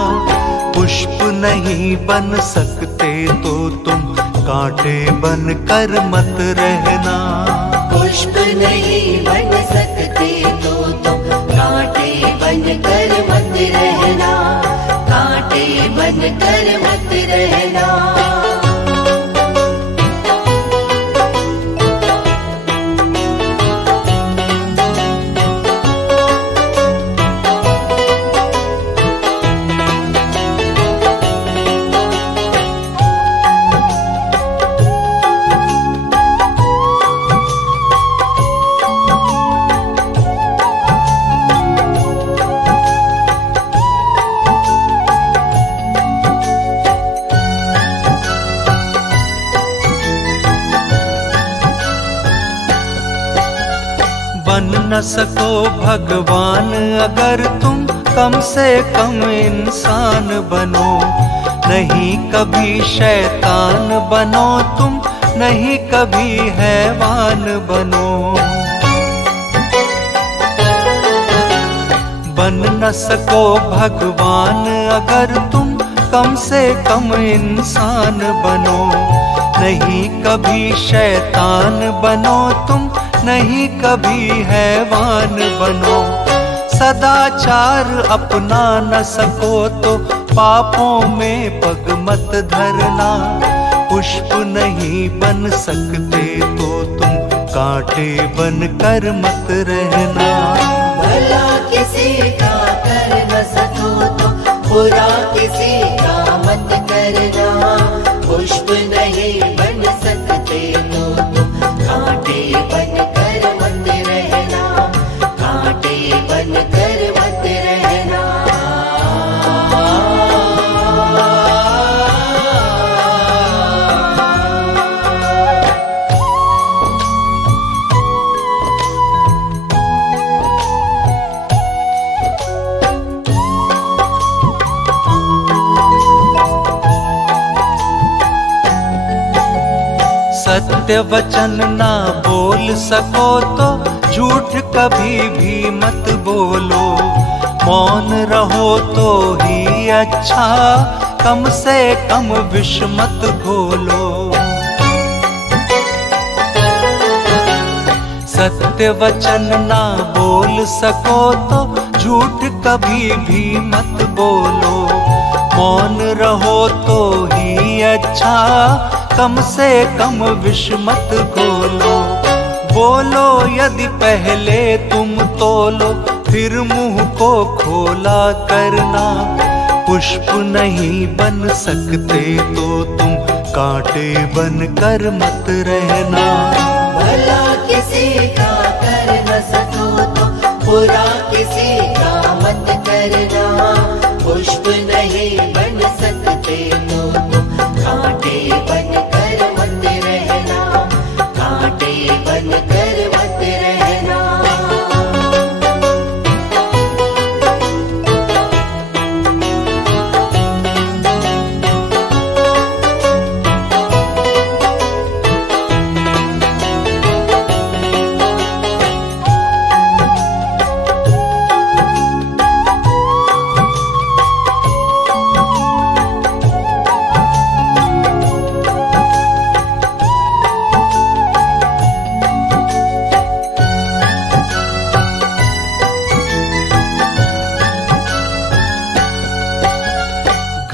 पुष्प नहीं बन सकते तो तुम कांटे बन कर मत रहना। पुष्प नहीं बन सकते तो तुम कांटे बन कर मत रहना। कांटे बन कर मत रहना। बन न सको भगवान अगर तुम कम से कम इंसान बनो। नहीं कभी शैतान बनो तुम, नहीं कभी हैवान बनो। बन न सको भगवान अगर तुम कम से कम इंसान बनो। नहीं कभी शैतान बनो तुम, नहीं कभी हैवान बनो। सदाचार अपना न सको तो पापों में पग मत धरना। पुष्प नहीं बन सकते तो तुम कांटे बन कर मत रहना। भला किसी का कर न सको तो बुरा किसी का मत करना। पुष्प नहीं बन सकते तो तुम कांटे बन कर मत रहना। कांटे बन कर मत रहना। सत्य वचन ना बोल सको तो झूठ कभी भी मत बोलो। मौन रहो तो ही अच्छा, कम से कम विष मत घोलो। सत्य वचन ना बोल सको तो झूठ कभी भी मत बोलो। मौन रहो तो ही अच्छा, कम से कम विष मत घोलो। बोलो यदि पहले तुम तोलो, फिर मुंह को खोला करना। पुष्प नहीं बन सकते तो तुम कांटे बन कर मत रहना। भला किसी का कर न सको तो बुरा किसी का मत करना। पुष्प नहीं बन सकते तो तुम कांटे बन कर मत रहना। कांटे बन कर मत रहना।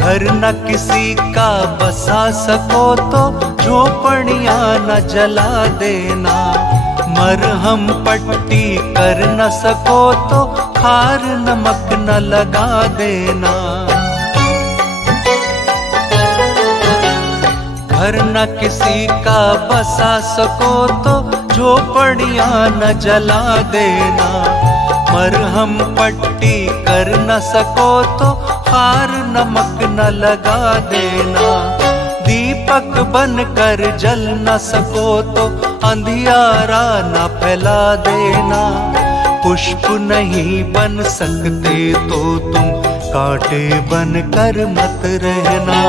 घर न किसी का बसा सको तो झोपड़ियां न जला देना। मरहम पट्टी कर न सको तो खार नमक न लगा देना। घर न किसी का बसा सको तो झोपड़ियां न जला देना। मरहम पट्टी कर न सको तो खार नमक न लगा देना। दीपक बन कर जल न सको तो अंधियारा न फैला देना। पुष्प नहीं बन सकते तो तुम कांटे बन कर मत रहना।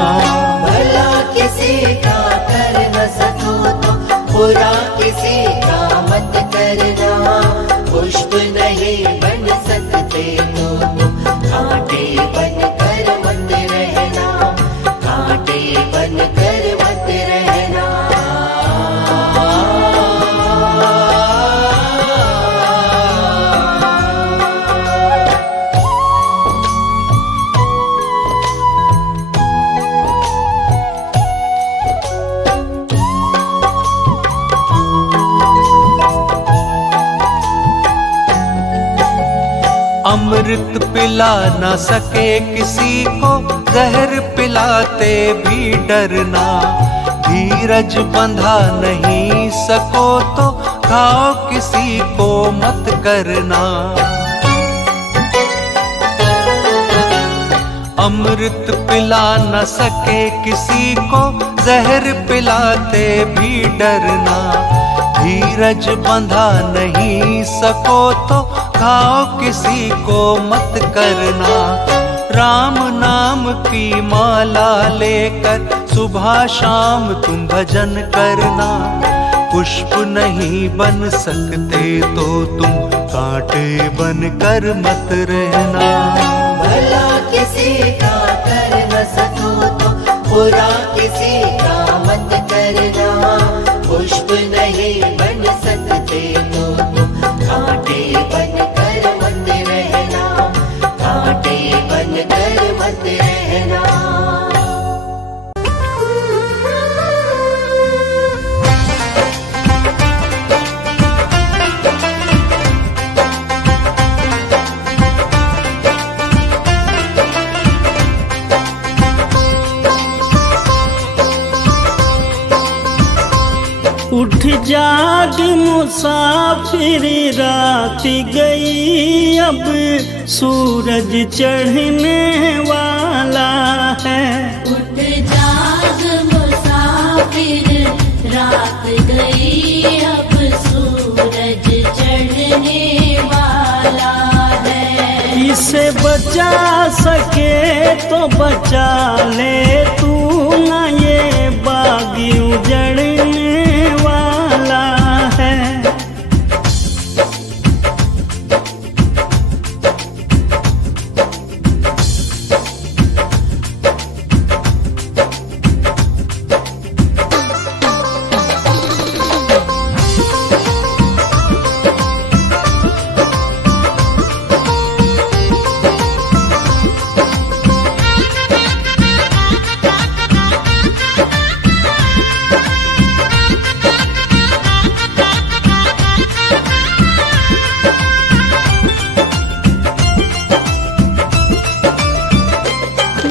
भला किसी का कर न सको तो बुरा किसी का मत करना। पुष्प नहीं बन सकते तो तुम कांटे बन कर मत रहना। कांटे बन कर मत रहना। अमृत पिला न सके किसी को, जहर पिलाते भी डरना। धीरज बंधा नहीं सको तो घाव किसी को मत करना। अमृत पिला न सके किसी को, जहर पिलाते भी डरना। धीरज बंधा नहीं सको तो घाव किसी को मत करना। राम नाम की माला लेकर सुबह शाम तुम भजन करना। पुष्प नहीं बन सकते तो तुम कांटे बन कर मत रहना। भला किसी का कर न सको तो बुरा किसी का मत करना। पुष्प नहीं बन सकते तो तुम कांटे बन कर मत रहना। कांटे बन कर मत रहना। उठ जाग मुसाफिर रात गई, अब सूरज चढ़ने वाला है। उठ जाग मुसाफिर रात गई, अब सूरज चढ़ने वाला है। इसे बचा सके तो बचा ले तू, ना ये बाग उजड़ने वाला है।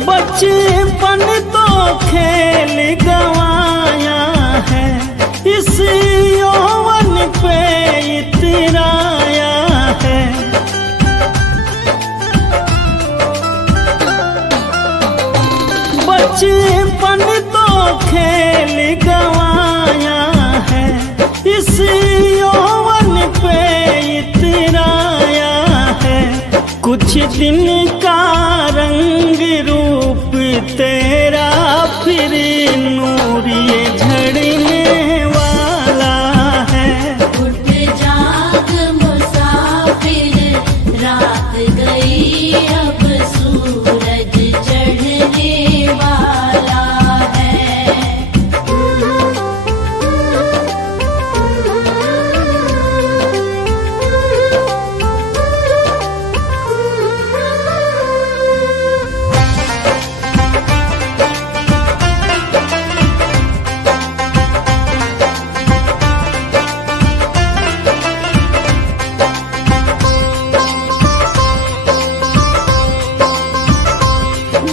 बचपन तो खेल गवाया है, इस यौवन पे इतराया है। बचपन तो खेल गवाया है, इस यौवन पे इतराया है। कुछ दिन का रंग रूप तेरा फिर नूर ये झड़ने वाला है। उठ जाग मुसाफिर रात गई, अब सूरज चढ़ने वाला है।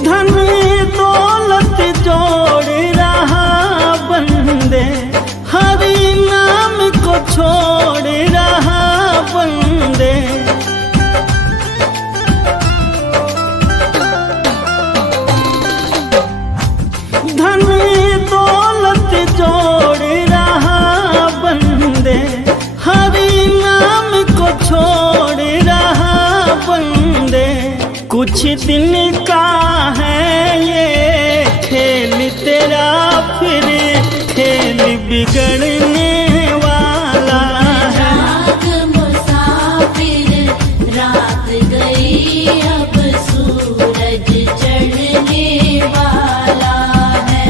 धन दौलत जोड़ रहा बंदे, हरि नाम को छोड़ रहा बंदे। धन दौलत जोड़ रहा बंदे, हरि नाम को छोड़ रहा बंदे। कुछ दिन का है ये खेल तेरा, फिर खेल बिगड़ने वाला है। जाग मुसाफिर रात गई, अब सूरज चढ़ने वाला है।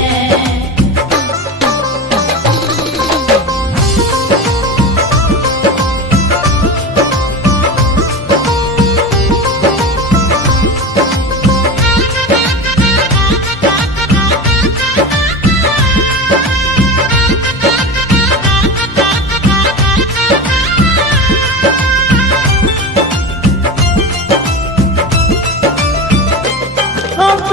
अब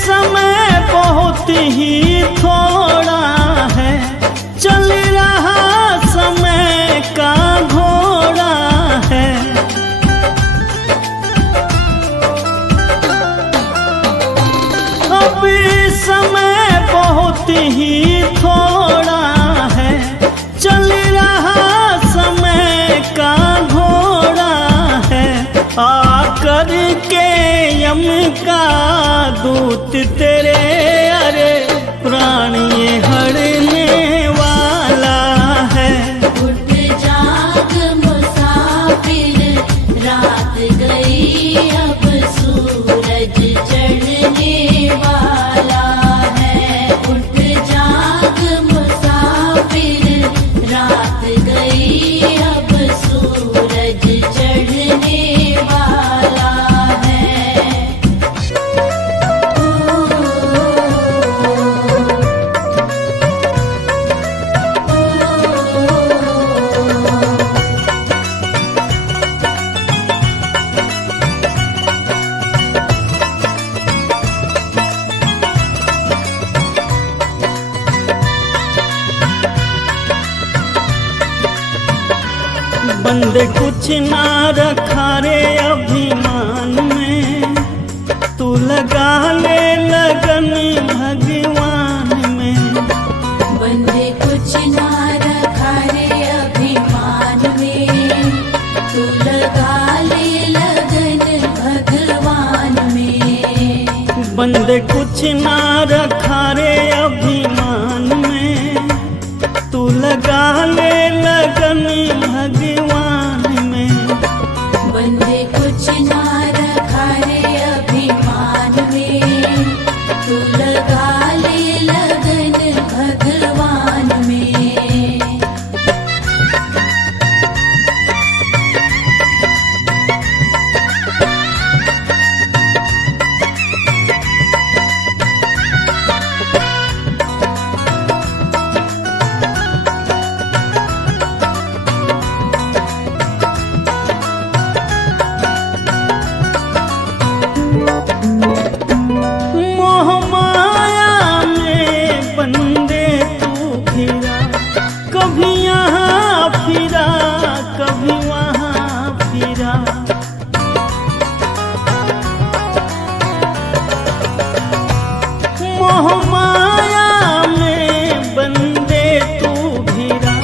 समय बहुत ही थोड़ा है, चल रहा समय का घोड़ा है। अब समय बहुत ही थोड़ा है, चल रहा समय का घोड़ा है। आकर के यम का दूत तेरे अरे प्राण ये हरने वाला है। उठ जाग मुसाफिर रात गई अब सूरज चढ़ने वाला है। उठ जाग मुसाफिर रात गई अब सूरज चढ़ने वाला है। बंदे कुछ ना रखा रे अभिमान में, तू लगा ले लगन भगवान में। बंदे कुछ ना रखा रे अभिमान में, तू लगा ले लगन भगवान में। बंदे कुछ ना रखा रे अभिमान में, तू लगा ले लगन भगवान में। बंदे कुछ ना रखा रे अभिमान में, तू लगा ले लगन भगवान में। मोह माया में बंदे तू फिरा, कभी यहाँ फिरा कभी वहाँ फिरा। मोह माया में बंदे तू फिरा,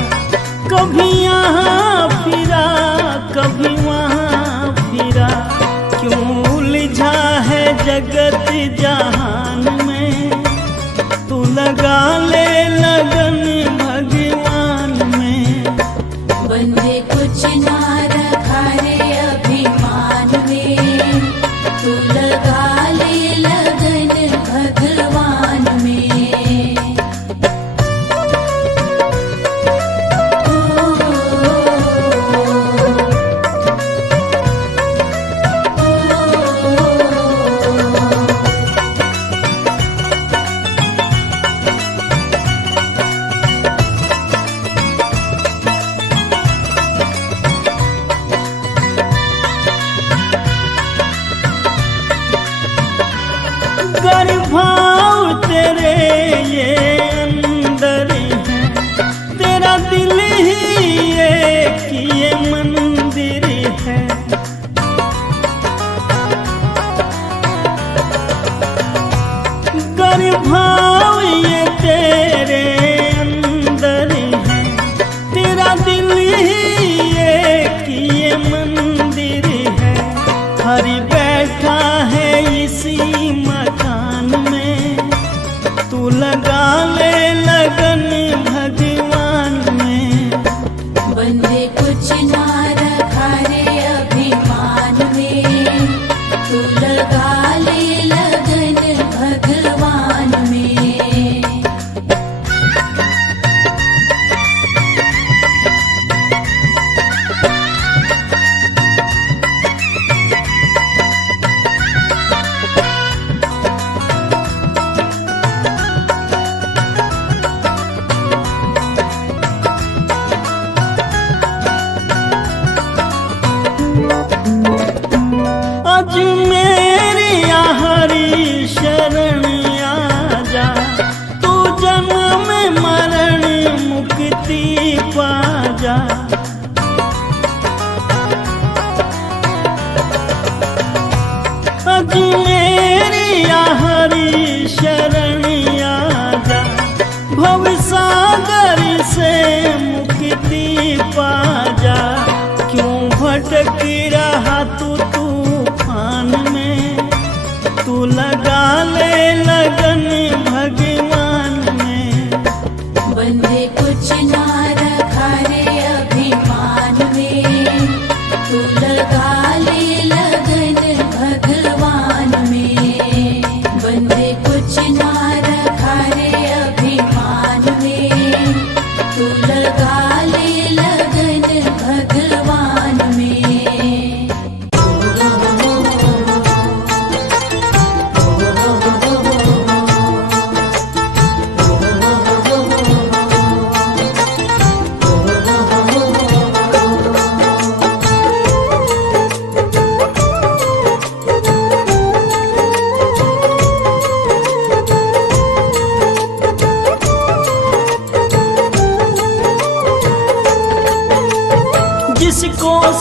कभी यहाँ फिरा कभी वहाँ फिरा। क्यों उलझा है जगत जहान में, तू लगा ले लगन भगवान में। बंदे कुछ ना रखा रे अभिमान में, तू लगा ले लगन भगवान में। गर्भाव तेरे ये अंदर है, तेरा दिल ही एक ये मंदिर है। गर्भाव ये तेरे अंदर है, तेरा दिल ही एक ये मंदिर है। हरि बैठा है इसी मकान में, तू लगा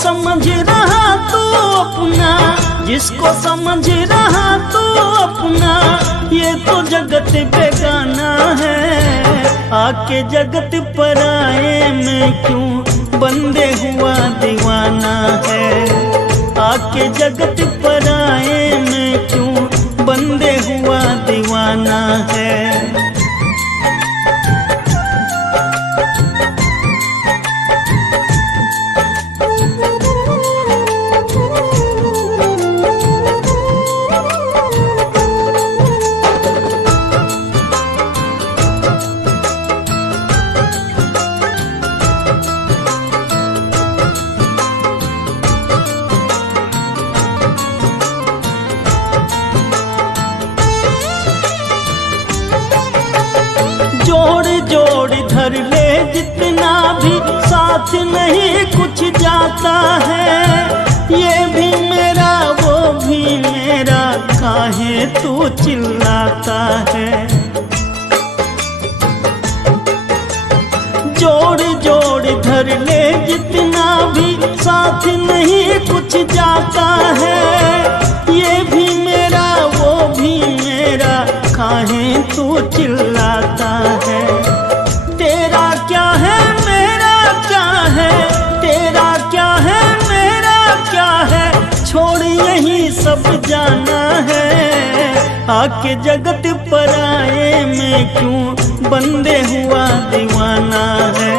समझ रहा तू अपना, जिसको समझ रहा तू अपना, ये तो जगत बेगाना है। आके जगत पराए में क्यों बंदे हुआ दीवाना है। आके जगत पराए में क्यों बंदे हुआ दीवाना है। जोड़ जोड़ धर ले जितना भी, साथ नहीं कुछ जाता है। ये भी मेरा वो भी मेरा, काहे तू चिल्लाता है। जोड़ जोड़ धर ले जितना भी, साथ नहीं कुछ जाता है। ये भी मेरा वो भी मेरा, काहे तू चिल्लाता है। तेरा क्या है मेरा क्या है, तेरा क्या है मेरा क्या है, छोड़ यही सब जाना है। आके जगत पराए में क्यों बंदे हुआ दीवाना है।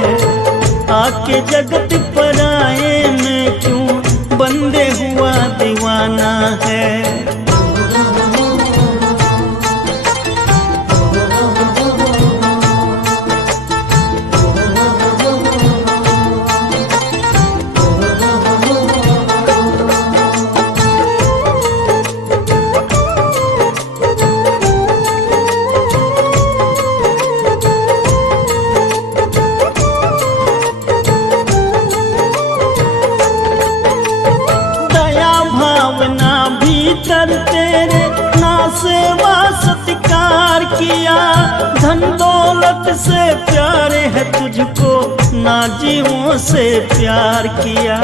आके जगत पराए में क्यों बंदे हुआ दीवाना है। भीतर तेरे ना सेवा सत्कार किया, धन दौलत से प्यारे है तुझको, ना जीवों से प्यार किया।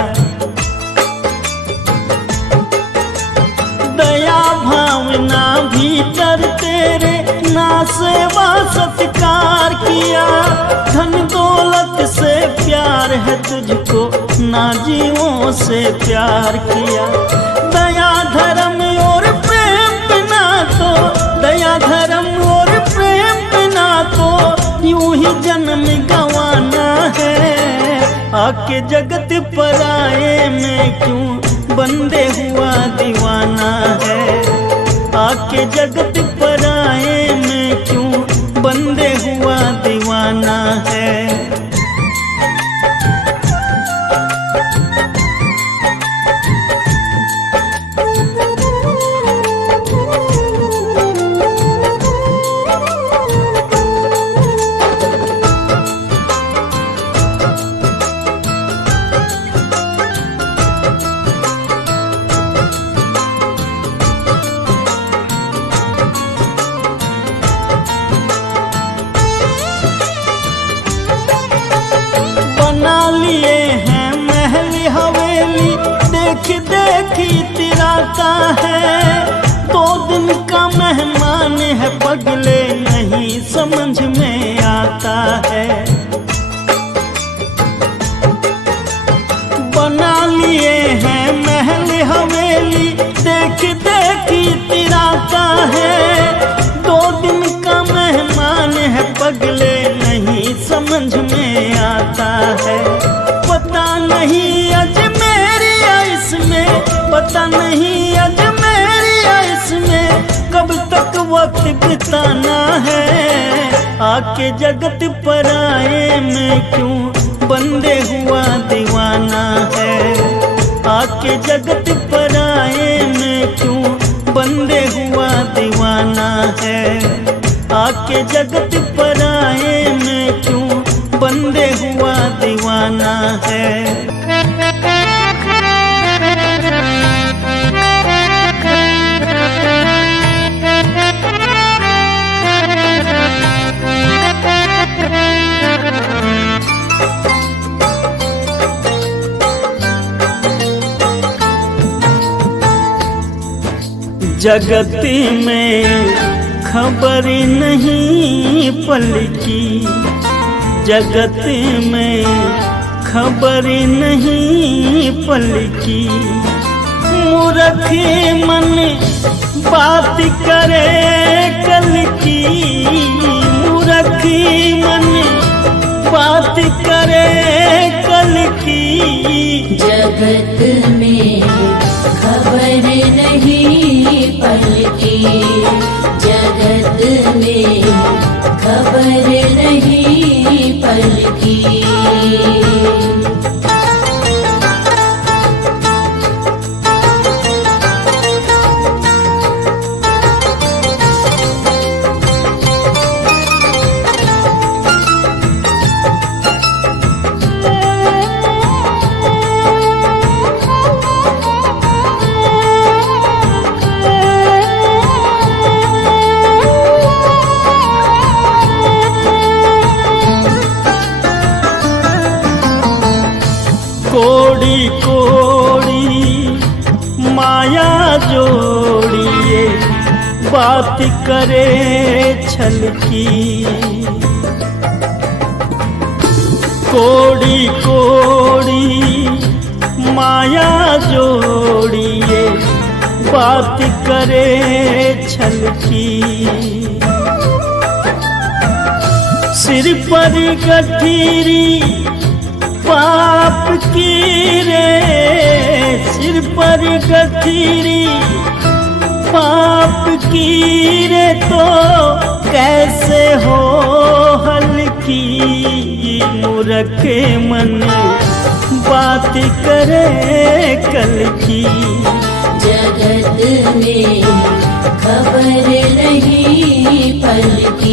दया भावना भीतर तेरे ना सेवा सत्कार किया, धन दौलत से प्यार है तुझको, ना जीवों से प्यार किया। दया धर्म और प्रेम बिना तो, दया धर्म और प्रेम बिना तो, यूं ही जन्म गंवाना है। आके जगत पराए में क्यों बंदे हुआ दीवाना है। आके जगत पराए में क्यों बंदे हुआ दीवाना है। बना लिए हैं महल हवेली, देख देखी तिराता है। 2 दिन का मेहमान है पगले, नहीं समझ में आता है। बना लिए हैं महल हवेली, देख देखी तिराता है। 2 दिन का मेहमान है पगले, नहीं समझ में आता है। पता नहीं अजमेरी इसमें, पता नहीं अजमेरी इसमें, कब तक वक्त बिताना है। आके जगत पराए में क्यों बंदे हुआ दीवाना है। आके जगत पराए में क्यों बंदे हुआ दीवाना है। आके जगत पराए में क्यों बंदे हुआ दीवाना है। जगत में खबर नहीं पल की, जगत में खबर नहीं पल की। मूर्ख मन बात करे कल की, मूर्ख मन बात करे कल की। जगत में खबर नहीं पल की, जगत में खबर नहीं पल की। कोड़ी कोड़ी माया जोड़िए, बात करे छल की। कोड़ी कोड़ी माया जोड़िए, बात करे छल की। सिर पर गठरी पाप की रे, सिर पर गठरी पाप की रे, तो कैसे हो हल्की। मूर्ख मन बात करे कल की। जगत में खबर नहीं पल की।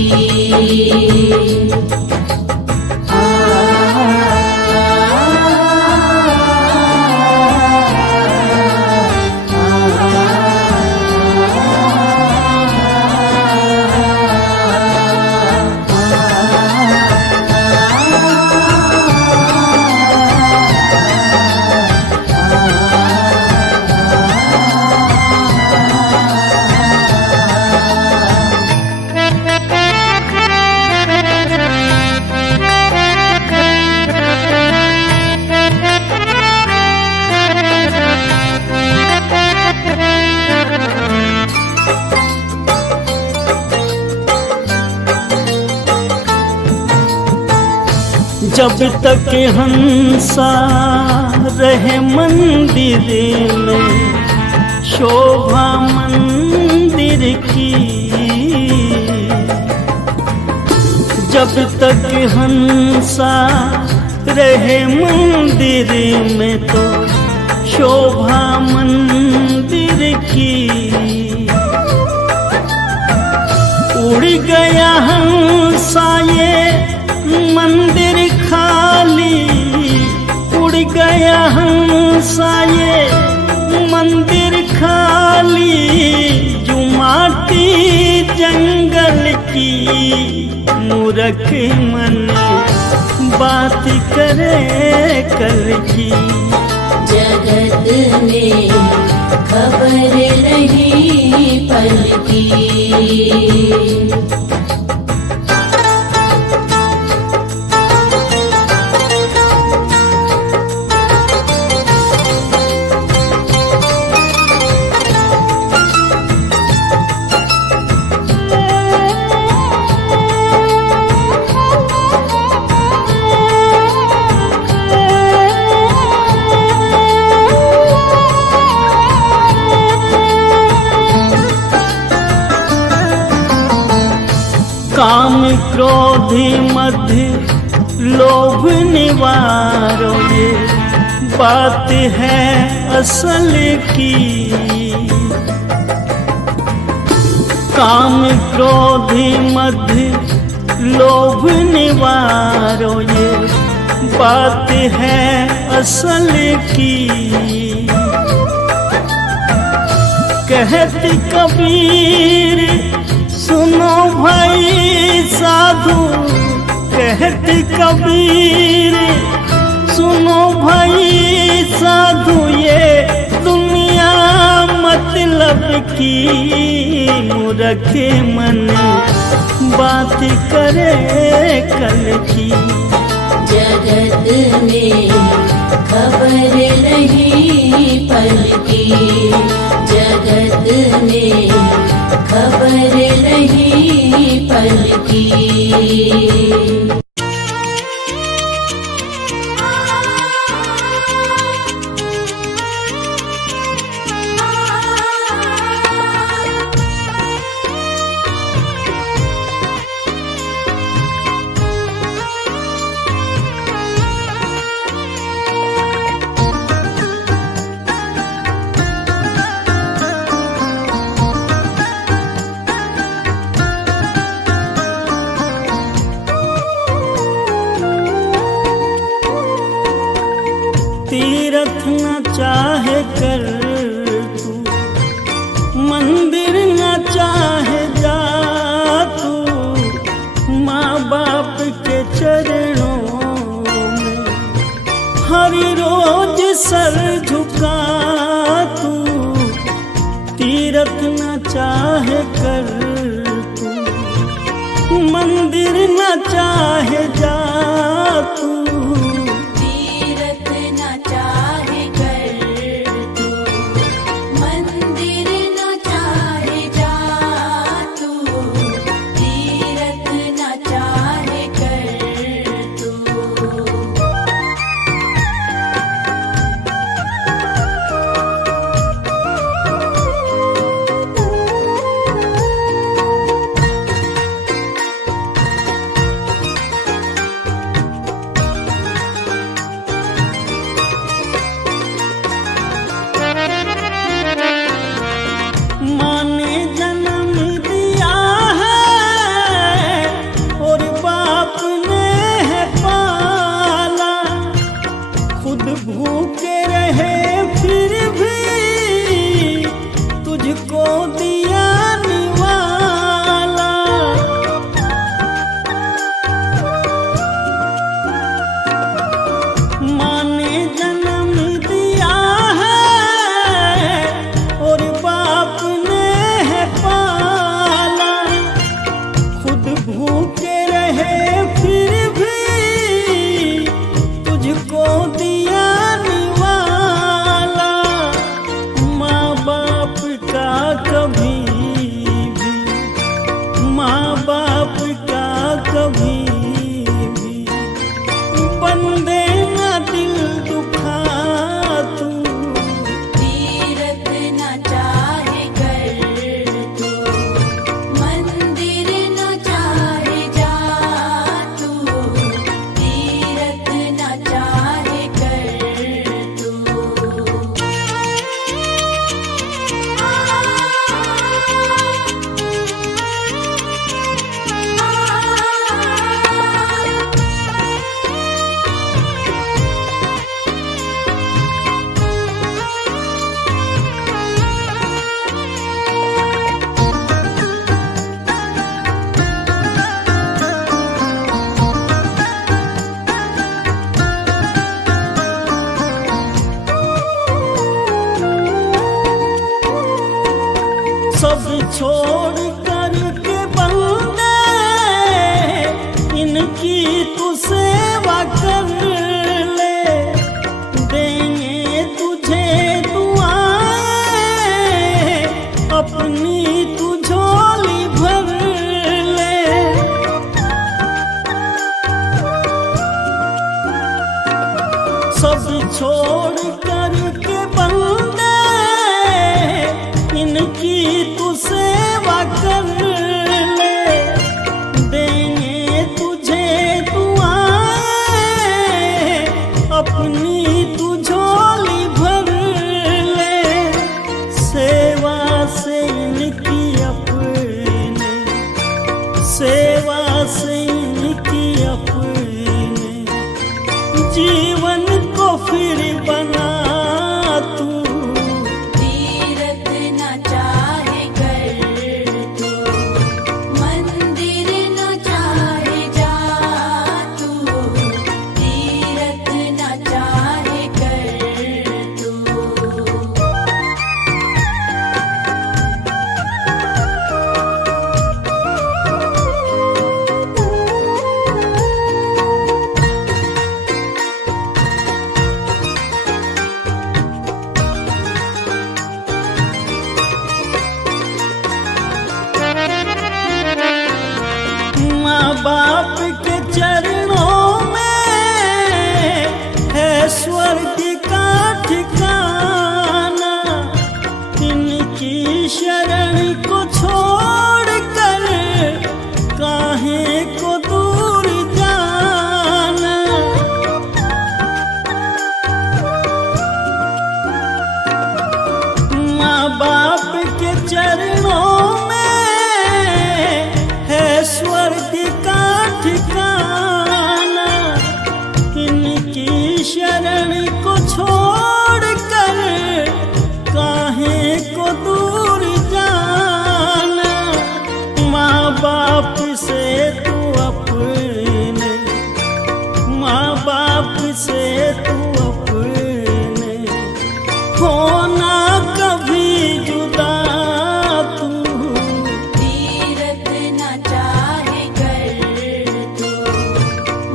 जब तक हंसा रहे मंदिर में, शोभा मंदिर की। जब तक हंसा रहे मंदिर में, तो शोभा मंदिर की। उड़ गया हंसा ये मंदिर खाली, उड़ गया हंसा ये मंदिर खाली। जो माटी जंगल की, मूर्ख मन बात करे कल की। जगत में खबर नहीं पल की। काम क्रोध मद लोभ निवारो, ये बात है असल की। काम क्रोध मद लोभ निवारो, ये बात है असल की। कहत कबीर सुनो भाई साधु, कहत कबीर सुनो भाई साधु, ये दुनिया मत मतलब की मूर्खे मन बात करे कल की। जगत में खबर नहीं पल की, जगत में खबर नहीं पल की। तीरथ न चाहे कर तू, मंदिर न चाहे जा तू, माँ बाप के चरणों में हर रोज सर झुका तू। तीरथ न चाहे कर तू, मंदिर न चाहे जा तू, भूखे रहे फिर भी तुझको दिया निवाला। माँ ने जन्म दिया है और बाप ने है पाला, खुद भूखे रहे फिर भी तुझको दिया निवाला। माँ बाप का कभी भी, माँ बाप का कभी भी बंदे ना दिल दुखा तू। तीरथ न चाहे कर तू, मंदिर न चाहे जा तू, तीरथ न चाहे कर तू। सब छोड़ कर के बंदे इनकी तू सेवा कर ले, देंगे तुझे दुआएं अपनी तू झोली भर ले। सब छोड़ कर के बंदे इनकी तू सेवा कर ले, देंगे तुझे दुआएं अपनी तू झोली भर ले। सेवा से इनकी अपने, सेवा से इनकी अपने जीवन को फिर बना तू। तीरथ न चाहे कर तू, मंदिर न चाहे जा तू, तीरथ न चाहे कर तू। बाप के चरणों में है स्वर्ग का ठिकाना, इनकी शरण को छोड़कर काहे को दूर जाना। माँ बाप के चरणों में है स्वर्ग का ठिकाना, इनकी शरण को छोड़कर काहे को दूर जाना। माँ बाप से तू अपने, माँ बाप से तू अपने होना कभी जुदा तू। तीरथ न चाहे कर तू,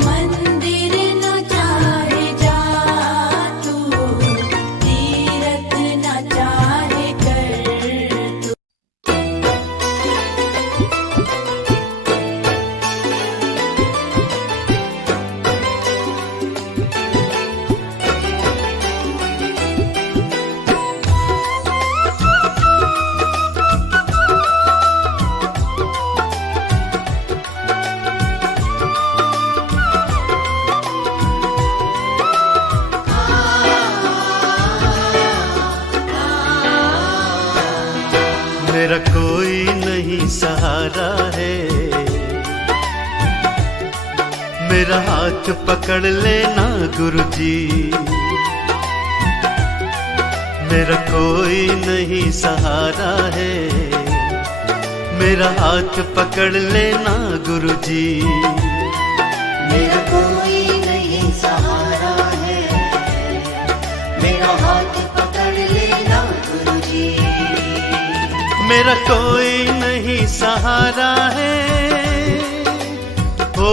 मंदिर न चाहे जा तू, तीरथ न चाहे कर तू। मेरा कोई नहीं सहारा है, मेरा हाथ पकड़ लेना गुरुजी। मेरा कोई नहीं सहारा है, मेरा हाथ पकड़ लेना गुरुजी। मेरा कोई नहीं सहारा है, मेरा हाथ पकड़ लेना गुरुजी। मेरा कोई नहीं सहारा है, ओ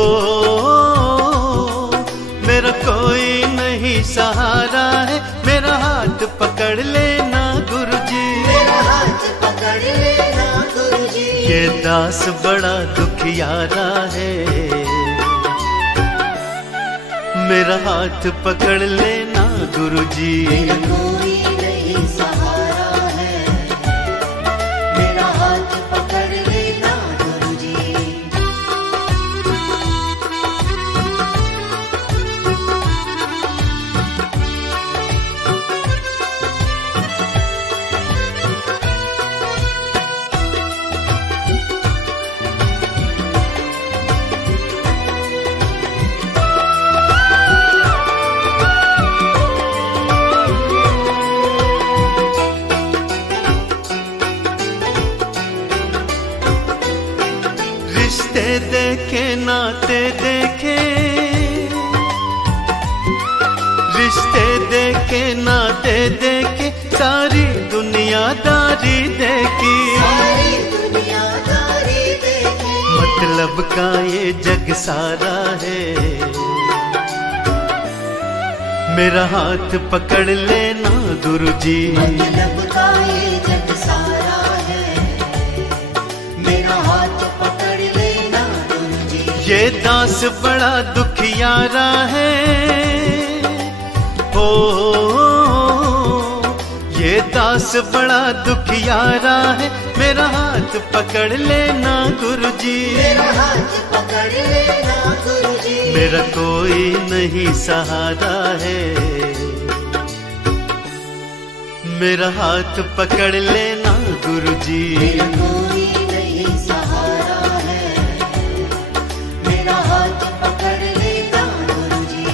मेरा कोई नहीं सहारा है, मेरा हाथ पकड़ लेना गुरुजी। मेरा हाथ पकड़ लेना गुरुजी। ये दास बड़ा दुखियारा है, मेरा हाथ पकड़ लेना गुरुजी। मेरा कोई नहीं सहारा है, मेरा हाथ पकड़ लेना गुरुजी। रिश्ते देखे नाते देखे, रिश्ते देखे नाते देखे, सारी दुनियादारी देखी। सारी दुनियादारी देखी, मतलब का ये जग सारा है, मेरा हाथ पकड़ लेना गुरुजी। मतलब का ये जग सारा है, मेरा हाथ पकड़ लेना गुरुजी। ये दास बड़ा दुखियारा है, ओ ये दास बड़ा दुखियारा है, मेरा हाथ पकड़ लेना गुरुजी। मेरा हाथ पकड़ लेना गुरुजी। मेरा कोई नहीं सहारा है, मेरा हाथ पकड़ लेना गुरुजी। मेरा कोई नहीं सहारा है, मेरा हाथ पकड़ लेना गुरुजी।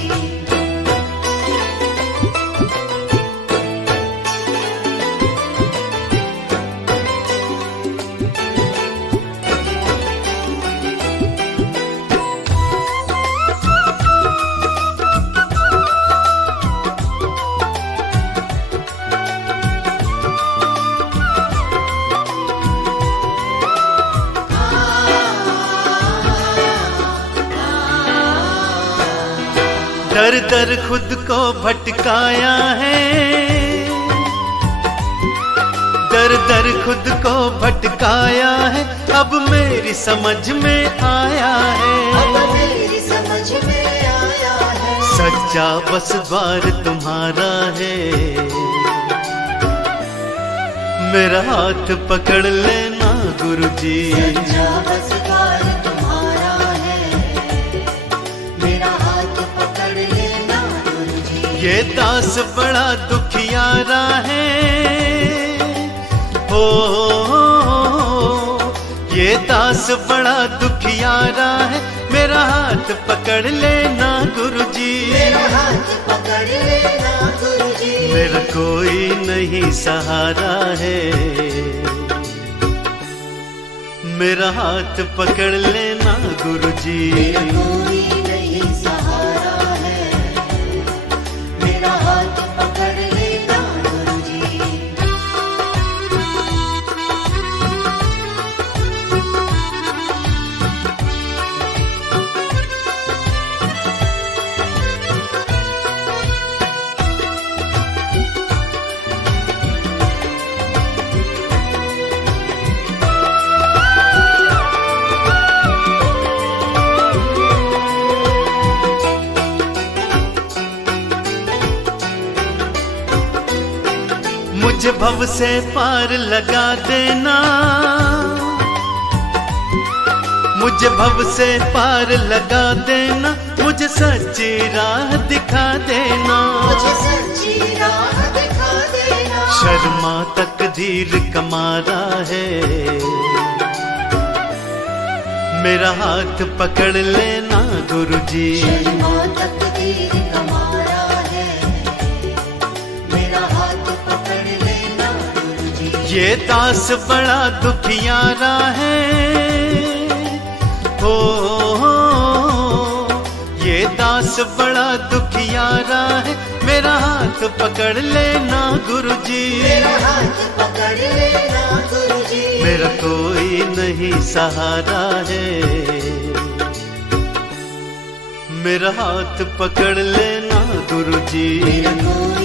दर दर खुद को भटकाया है, दर दर खुद को भटकाया है, अब मेरी समझ में आया अब है, मेरी समझ में आया है। सच्चा बस द्वार तुम्हारा है। मेरा हाथ पकड़ लेना गुरुजी, सच्चा बस द्वार तुम्हारा है, मेरा हाथ पकड़ लेना गुरुजी। ये दास बड़ा दुखियारा है, हो ये दास बड़ा दुखियारा है। मेरा हाथ पकड़ लेना गुरुजी, मेरा हाथ पकड़ लेना गुरुजी। मेरा कोई नहीं सहारा है। मेरा हाथ पकड़ लेना गुरुजी, मेरा कोई नहीं सहारा है, मेरा हाथ पकड़ लेना गुरुजी। मुझे भव से पार लगा देना, मुझे भव से पार लगा देना। मुझे सच्ची राह दिखा देना, मुझे सच्ची राह दिखा देना। शर्मा तकदीर कमारा है। मेरा हाथ पकड़ लेना गुरुजी, शर्मा तकदीर कमारा है, मेरा हाथ पकड़ लेना गुरुजी। ये दास बड़ा दुखियारा है, हो ये दास बड़ा दुखियारा है। मेरा हाथ पकड़ लेना गुरुजी, मेरा हाथ पकड़ लेना गुरुजी। मेरा कोई नहीं सहारा है। मेरा हाथ पकड़ लेना गुरुजी, मेरा कोई